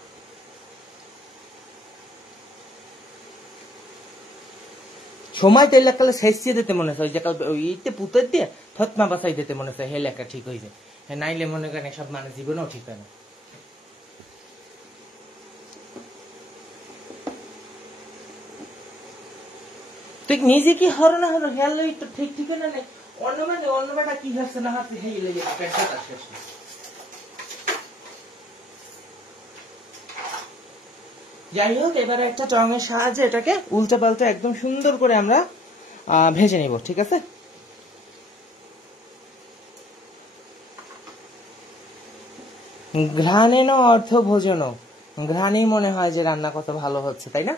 সময় তো এলাকালে শেষ দিতে মনে হয়, যে ইতে পুতের দিয়ে থতমা বাসাই দিতে মনে হয়, হে লেখা ঠিক হয়েছে। হ্যাঁ নাইলে মনে করেন সব মানে জীবনেও ঠিক হয় না। তুই নিজে কি হরো না হলো হেয়ার লই তো ঠিক ঠিক না নেই, অন্য বেটা কি হাসছে না হাসছে হেই লই পেট ব্যথা শেষ। যাই হোক এবারে একটা টঙের সাহায্যে এটাকে উল্টে পাল্টে একদম সুন্দর করে আমরা ভেজে নিব, ঠিক আছে। ঘ্রাণেন অর্থ ভোজন, ঘ্রাণেই মনে হয় যে রান্না কত ভালো হচ্ছে, তাই না?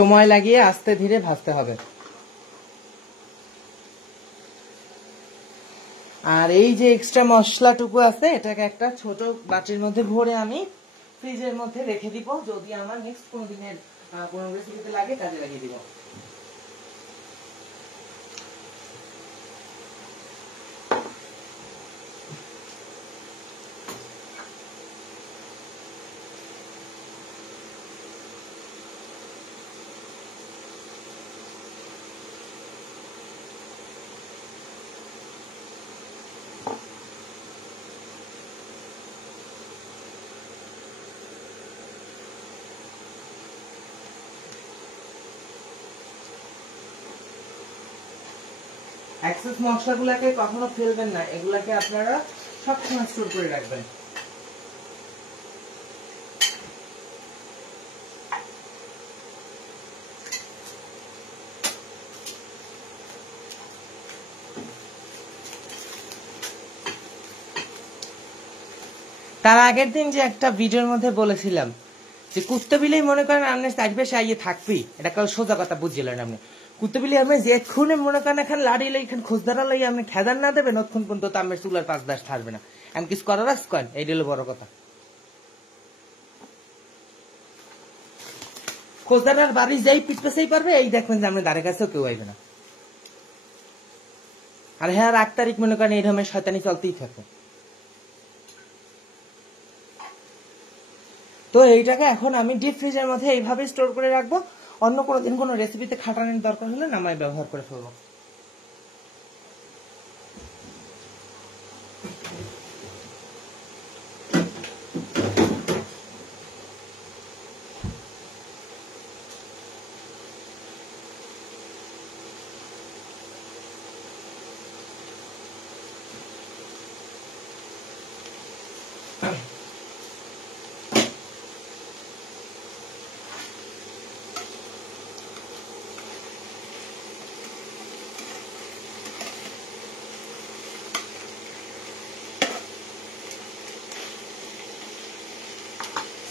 সময় লাগিয়ে আস্তে ধীরে ভাজতে হবে। আর এই যে এক্সট্রা মশলাটুকু আছে এটাকে একটা ছোট বাটির মধ্যে ভরে আমি ফ্রিজের মধ্যে রেখে দিব, যদি আমার নেক্সট কোনো দিনের কোনো রেসিপিতে লাগে কাজে লাগিয়ে দিব। এক্সেস মশলাগুলোকে কখনো ফেলবেন না, এগুলাকে আপনারা সবসময় স্টোর করে রাখবেন। তার আগের দিন যে একটা ভিডিওর মধ্যে বলেছিলাম যে কুত্তে বিলেই মনে করেন আপনি চারবে আইয়ে থাকবি, এটা কাল সোজা কথা বুঝছিলেন আপনি। কুত্তে বিলে আপনি যে এক্ষুনি মনে করেন এখানে লাড়িলে এখানে খোঁজদারা লাগে আপনি খেদার না দেবেন, অতক্ষণ পর্যন্ত আমার চুলার 5-10 থাকবে না। আমি কিছু করার আস করেন, এইটা হলো বড় কথা। খোঁজদারার বাড়ি যাই পিটপেছেই পারবে, এই দেখবেন যে আপনি দাঁড়ে কাছেও কেউ আইবে না। আর হ্যাঁ 8 তারিখ মনে করেন এই ধরনের শয়তানি চলতেই থাকে। তো এইটাকে এখন আমি ডিপ ফ্রিজের মধ্যে এইভাবে স্টোর করে রাখবো, অন্য কোনো দিন কোনো রেসিপিতে খাটানোর দরকার হলে নামাই ব্যবহার করে ফেলবো।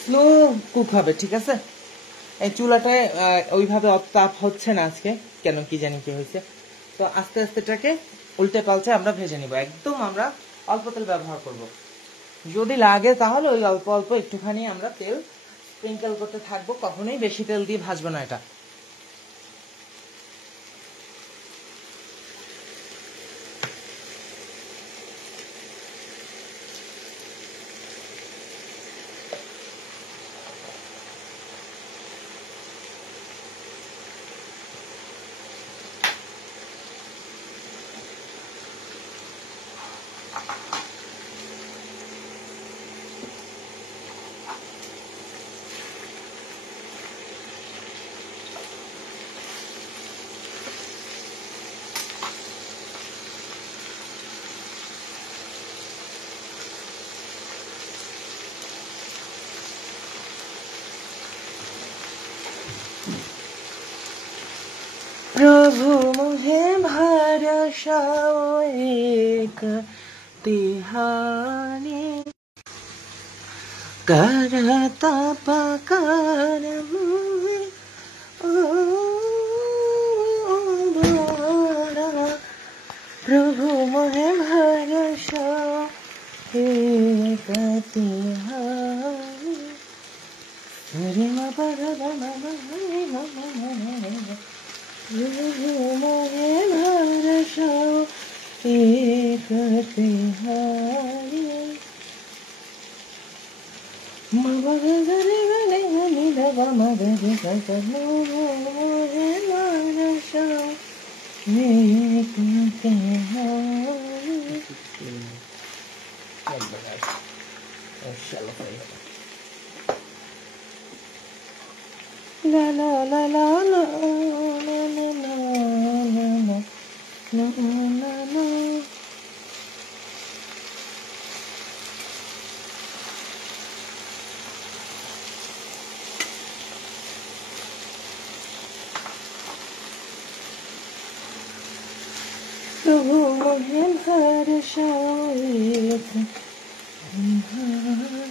স্লো কুক হবে, ঠিক আছে? এই চুলাটায় ওইভাবে তাপ হচ্ছে না আজকে, কেন কি জানি কি হয়েছে। তো আস্তে আস্তে এটাকে উল্টে পাল্টে আমরা ভেজে নিব। একদম আমরা অল্প তেল ব্যবহার করব, যদি লাগে তাহলে ওই অল্প অল্প একটুখানি আমরা তেল স্প্রিঙ্কেল করতে থাকবো, কখনোই বেশি তেল দিয়ে ভাজবো না এটা। प्रभु मुझे भरोसा एक तिहानी करता पकार मुझे प्रभु मुझे भरोसा एक तिहानी रे मा पा गा मा मा मुझे भरोसा एक तिहानी मुझे भरोसा एक तिहानी la la la la la la la la la la la प्रभु मुझे भरोसा एक तिहानी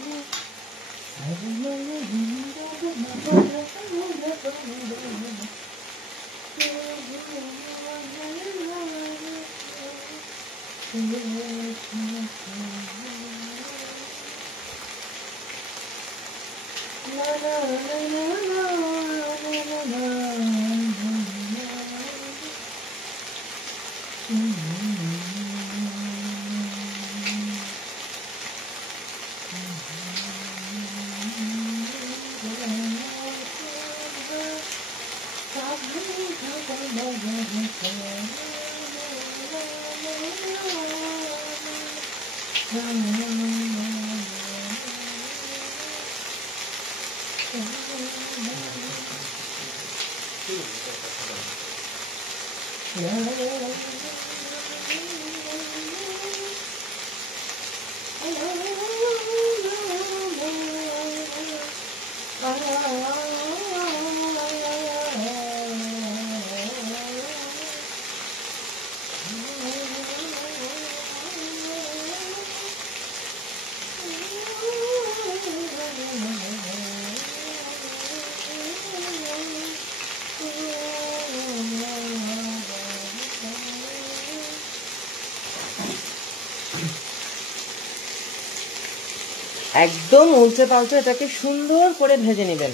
একদম উল্টে পাল্টে এটাকে সুন্দর করে ভেজে নেবেন,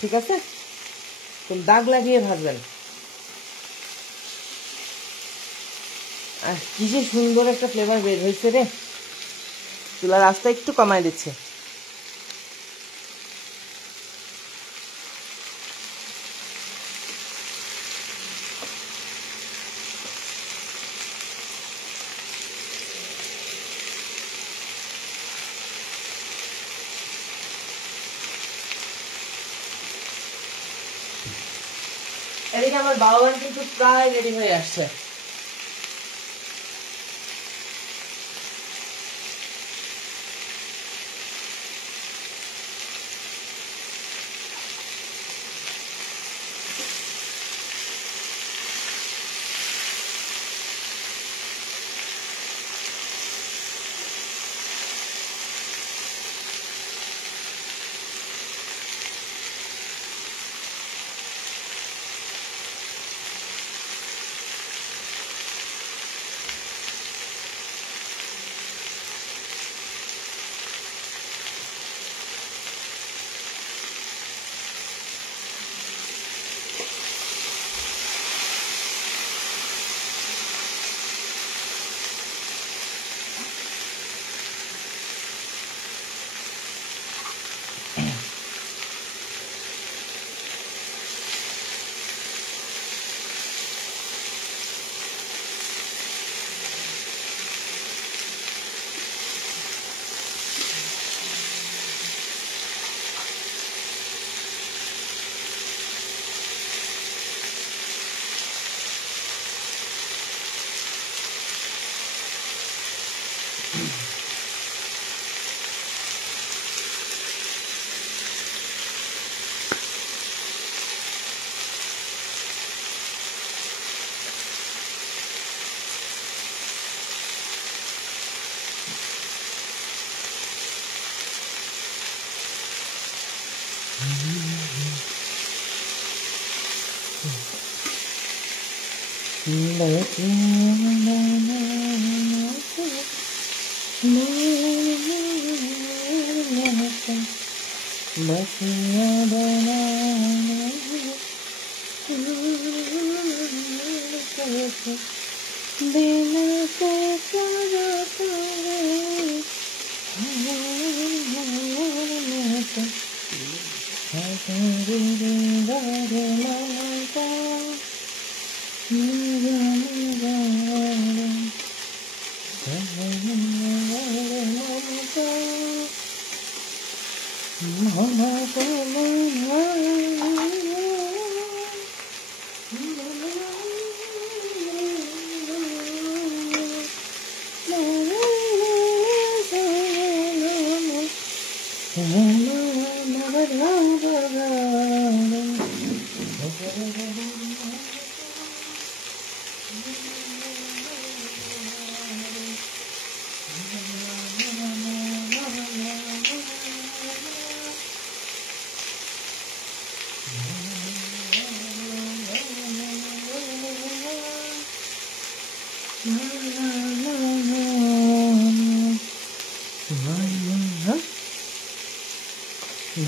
ঠিক আছে? দাগ লাগিয়ে ভাজবেন। কি যে সুন্দর একটা ফ্লেভার বের হয়েছে রে। চুলার আঁচটা একটু কমায় দিচ্ছে। এদিকে আমার বাবা কিন্তু প্রায় রেডি হয়ে আসছে। আমি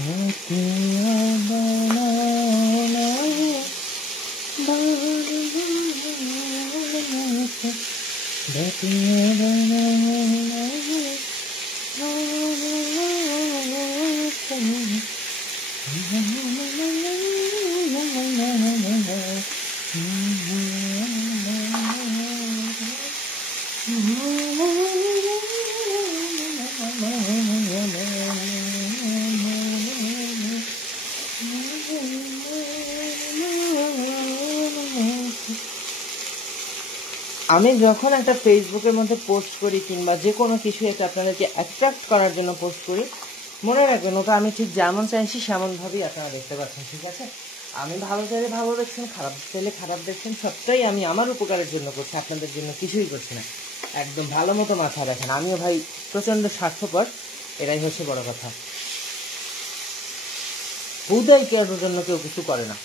যখন একটা ফেসবুকের মধ্যে পোস্ট করি কিংবা যে কোনো কিছু একটা আপনাদেরকে অ্যাট্রাক্ট করার জন্য পোস্ট করি, মনে রাখবেন ওটা আমি ঠিক যেমন চাইছি সেমন ভাবেই আপনারা দেখতে পাচ্ছেন, ঠিক আছে? আমি ভালো চাইলে ভালো দেখছেন, খারাপ চাইলে খারাপ দেখছেন, সবটাই আমি আমার উপকারের জন্য করছি, আপনাদের জন্য কিছুই করছি না। একদম ভালো মতো মাথা রাখেন, আমিও ভাই প্রচন্ড স্বার্থপর, এটাই হচ্ছে বড় কথা। হুদাই কেয়ার জন্য কেউ কিছু করে না।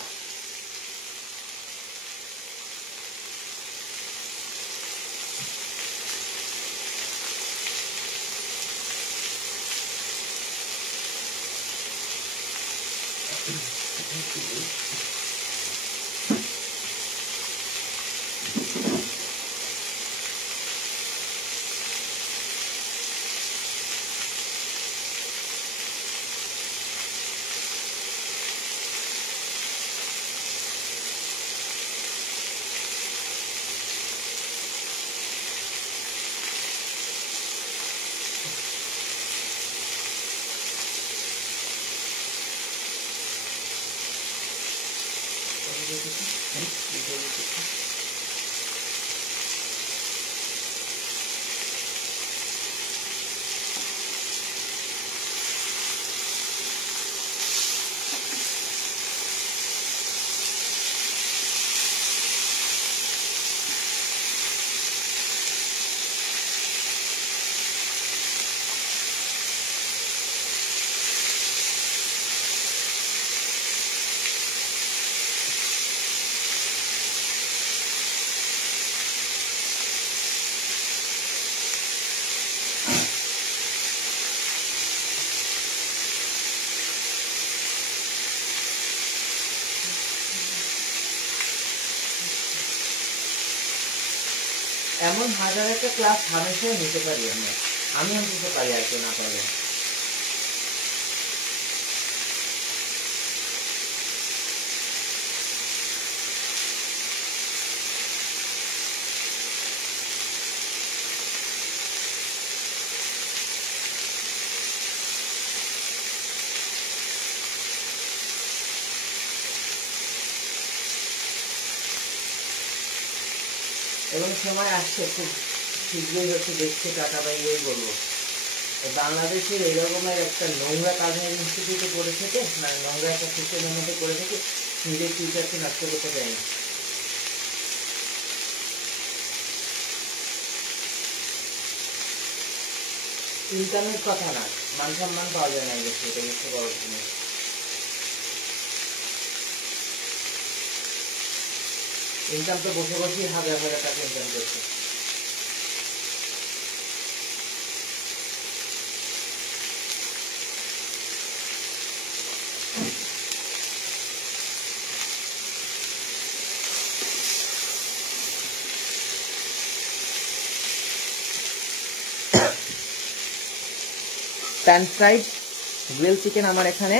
এমন হাজার একটা ক্লাস হামেশাই নিতে পারি আমি অন্তত পারি, আর কেউ না পারলে। এবং সময় আসছে, খুব শীঘ্রই হচ্ছে দেখছে টাকা পাইয়েই বলবো। বাংলাদেশের এরকমের একটা নোংরা কাজের ইনস্টিটিউটে পড়ে থেকে, মানে নোংরা একটা সিস্টেমের মধ্যে পড়ে থেকে নিজের ফিউচারকে নষ্ট করতে চাই না। ইনকামের কথা না, মান সম্মান পাওয়া যায় না, এটা হচ্ছে বড় জিনিস। ইনকাম তো বসে বসেই হাজার হাজার টাকা ইনকাম করছে। প্যান ফ্রাইড গ্রিল চিকেন আমার এখানে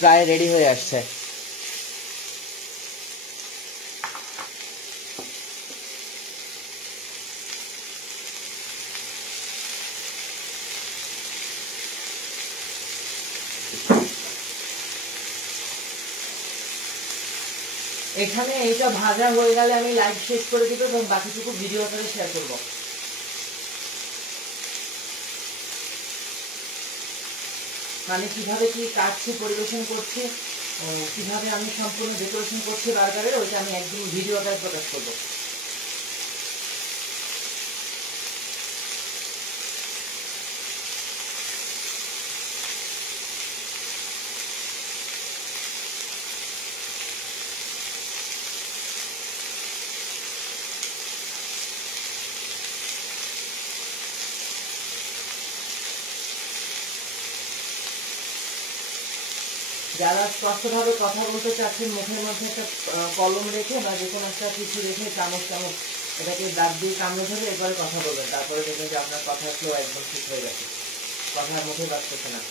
প্রায় রেডি হয়ে আসছে। এখানে এইটা ভাজা হয়ে গেলে আমি লাইভ শেষ করে দিব এবং বাকিটুকু ভিডিও আকারে শেয়ার করব। মানে কিভাবে কি কাটছে, পরিবেশন করছে, কিভাবে আমি সম্পূর্ণ ডেকোরেশন করছি বার্গারের, ওইটা আমি একদম ভিডিও আকারে প্রকাশ করবো। যারা স্পষ্টভাবে কথা বলতে চাচ্ছেন মুখের মধ্যে একটা কলম রেখে বা যে কোনো একটা কিছু রেখে চামচ চামচ এটাকে দাঁত দিয়ে কামড়ে ধরে এরপরে কথা বলবেন, তারপরে দেখবেন যে আপনার কথার ফ্লো একদম ঠিক হয়ে গেছে, কথার মুখে বাঁচতেছে না।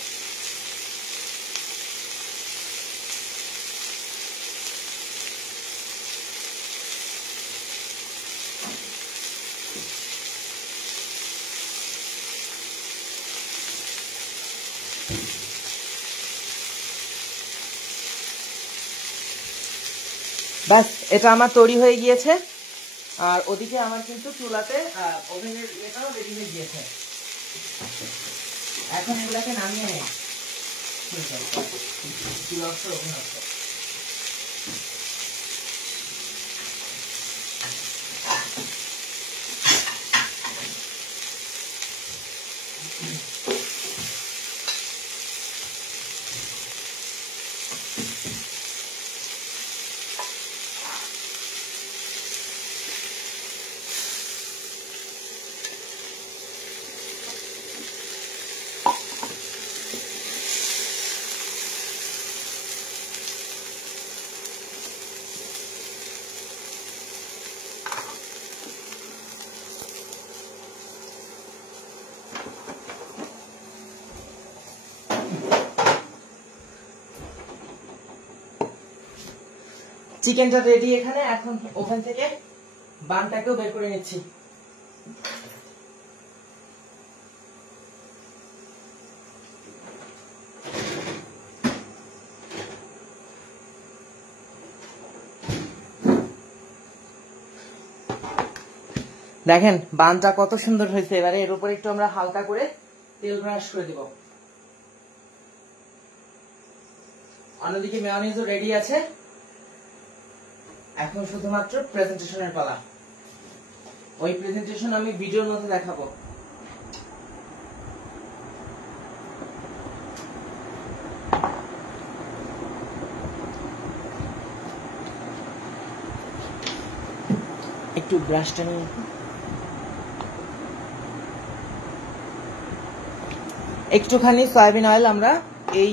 বাস এটা আমার তৈরি হয়ে গিয়েছে। আর ওদিকে আমার কিন্তু চুলাতে ওভেনের এটাও রেডি হয়ে গিয়েছে। এখন এগুলাকে নামিয়ে নেই। চিকেনটা রেডি এখানে। এখন ওভেন থেকে বানটাকেও বের করে নিচ্ছি। দেখেন বানটা কত সুন্দর হয়েছে। এবারে এর উপর একটু আমরা হালকা করে তেল ব্রাশ করে দিব। অন্যদিকে মেয়োনিজও রেডি আছে। এখন শুধুমাত্র প্রেজেন্টেশনের পালা। ওই প্রেজেন্টেশন আমি ভিডিওর মধ্যে দেখাবো। একটু ব্রাশটা নিয়ে একটুখানি সয়াবিন অয়েল আমরা এই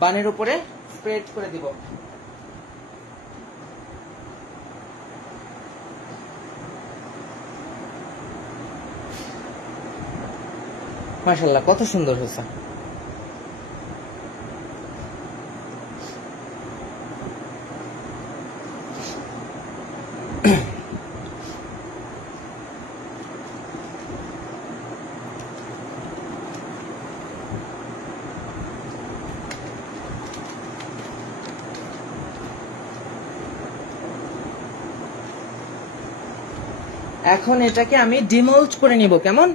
বানের উপরে স্প্রেড করে দিব। মাশাআল্লাহ কত সুন্দর হয়েছে। এখন এটাকে আমি ডিমোল্ড করে নিব। কেমন?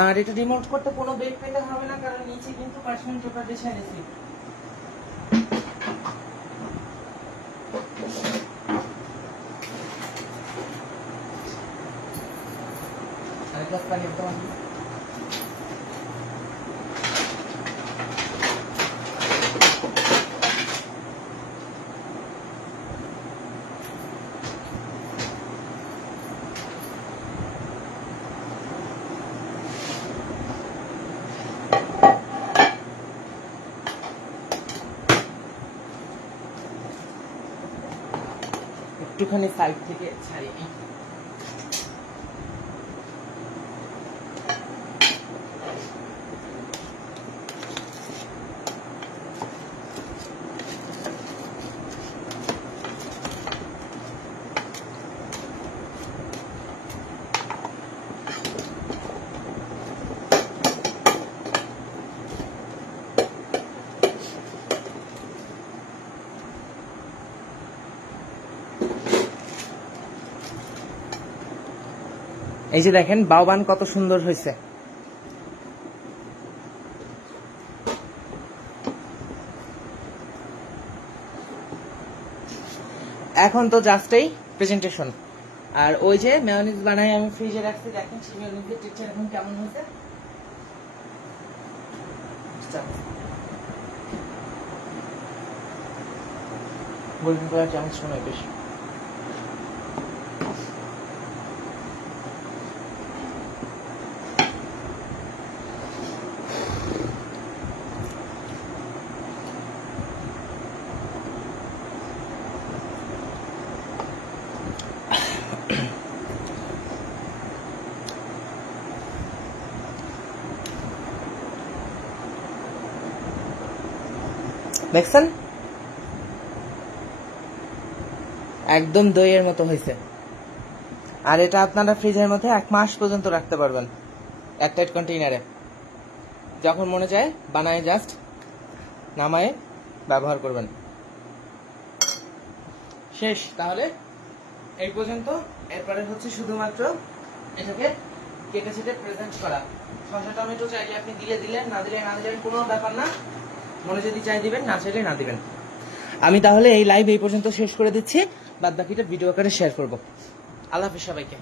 আর এটা ডিমোল্ড করতে কোনো বেক পেতে হবে না, কারণ নিচে কিন্তু পার্চমেন্ট পেপার বিছিয়ে দিয়েছি। আরেকটা পানি একদম একটুখানি সাইড থেকে ছাড়িয়ে নিই। এই যে দেখেন বাউবান কত সুন্দর হয়েছে। এখন তো জাস্ট এই প্রেজেন্টেশন। আর ওই যে মেয়োনিজ বানাই আমি ফ্রিজে রাখছি, দেখেন সেই মেয়োনিজের টেক্সচার এখন কেমন হয়েছে। গোল্ডেন কালার চামচ শোনায় বেশি। দেখছেন একদম দইয়ের মতো হয়েছে। আর এটা আপনারা ফ্রিজের মধ্যে 1 মাস পর্যন্ত রাখতে পারবেন এক টাইট কন্টেইনারে। যখন মনে চায় বানায় জাস্ট নামায়ে ব্যবহার করবেন। শেষ তাহলে এই পর্যন্ত। এরপরে হচ্ছে শুধুমাত্র এটাকে কেটে ছেটে প্রেজেন্ট করা। শসা টমেটো চাইলে আপনি দিলেন, না দিলেন কোনো ব্যাপার না। মনে যদি চাই দিবেন, না চাইলে না দিবেন। আমি তাহলে এই লাইভ এই পর্যন্ত শেষ করে দিচ্ছি, বাদ বাকিটা ভিডিও আকারে শেয়ার করব। আল্লাহ হাফেজ সবাইকে।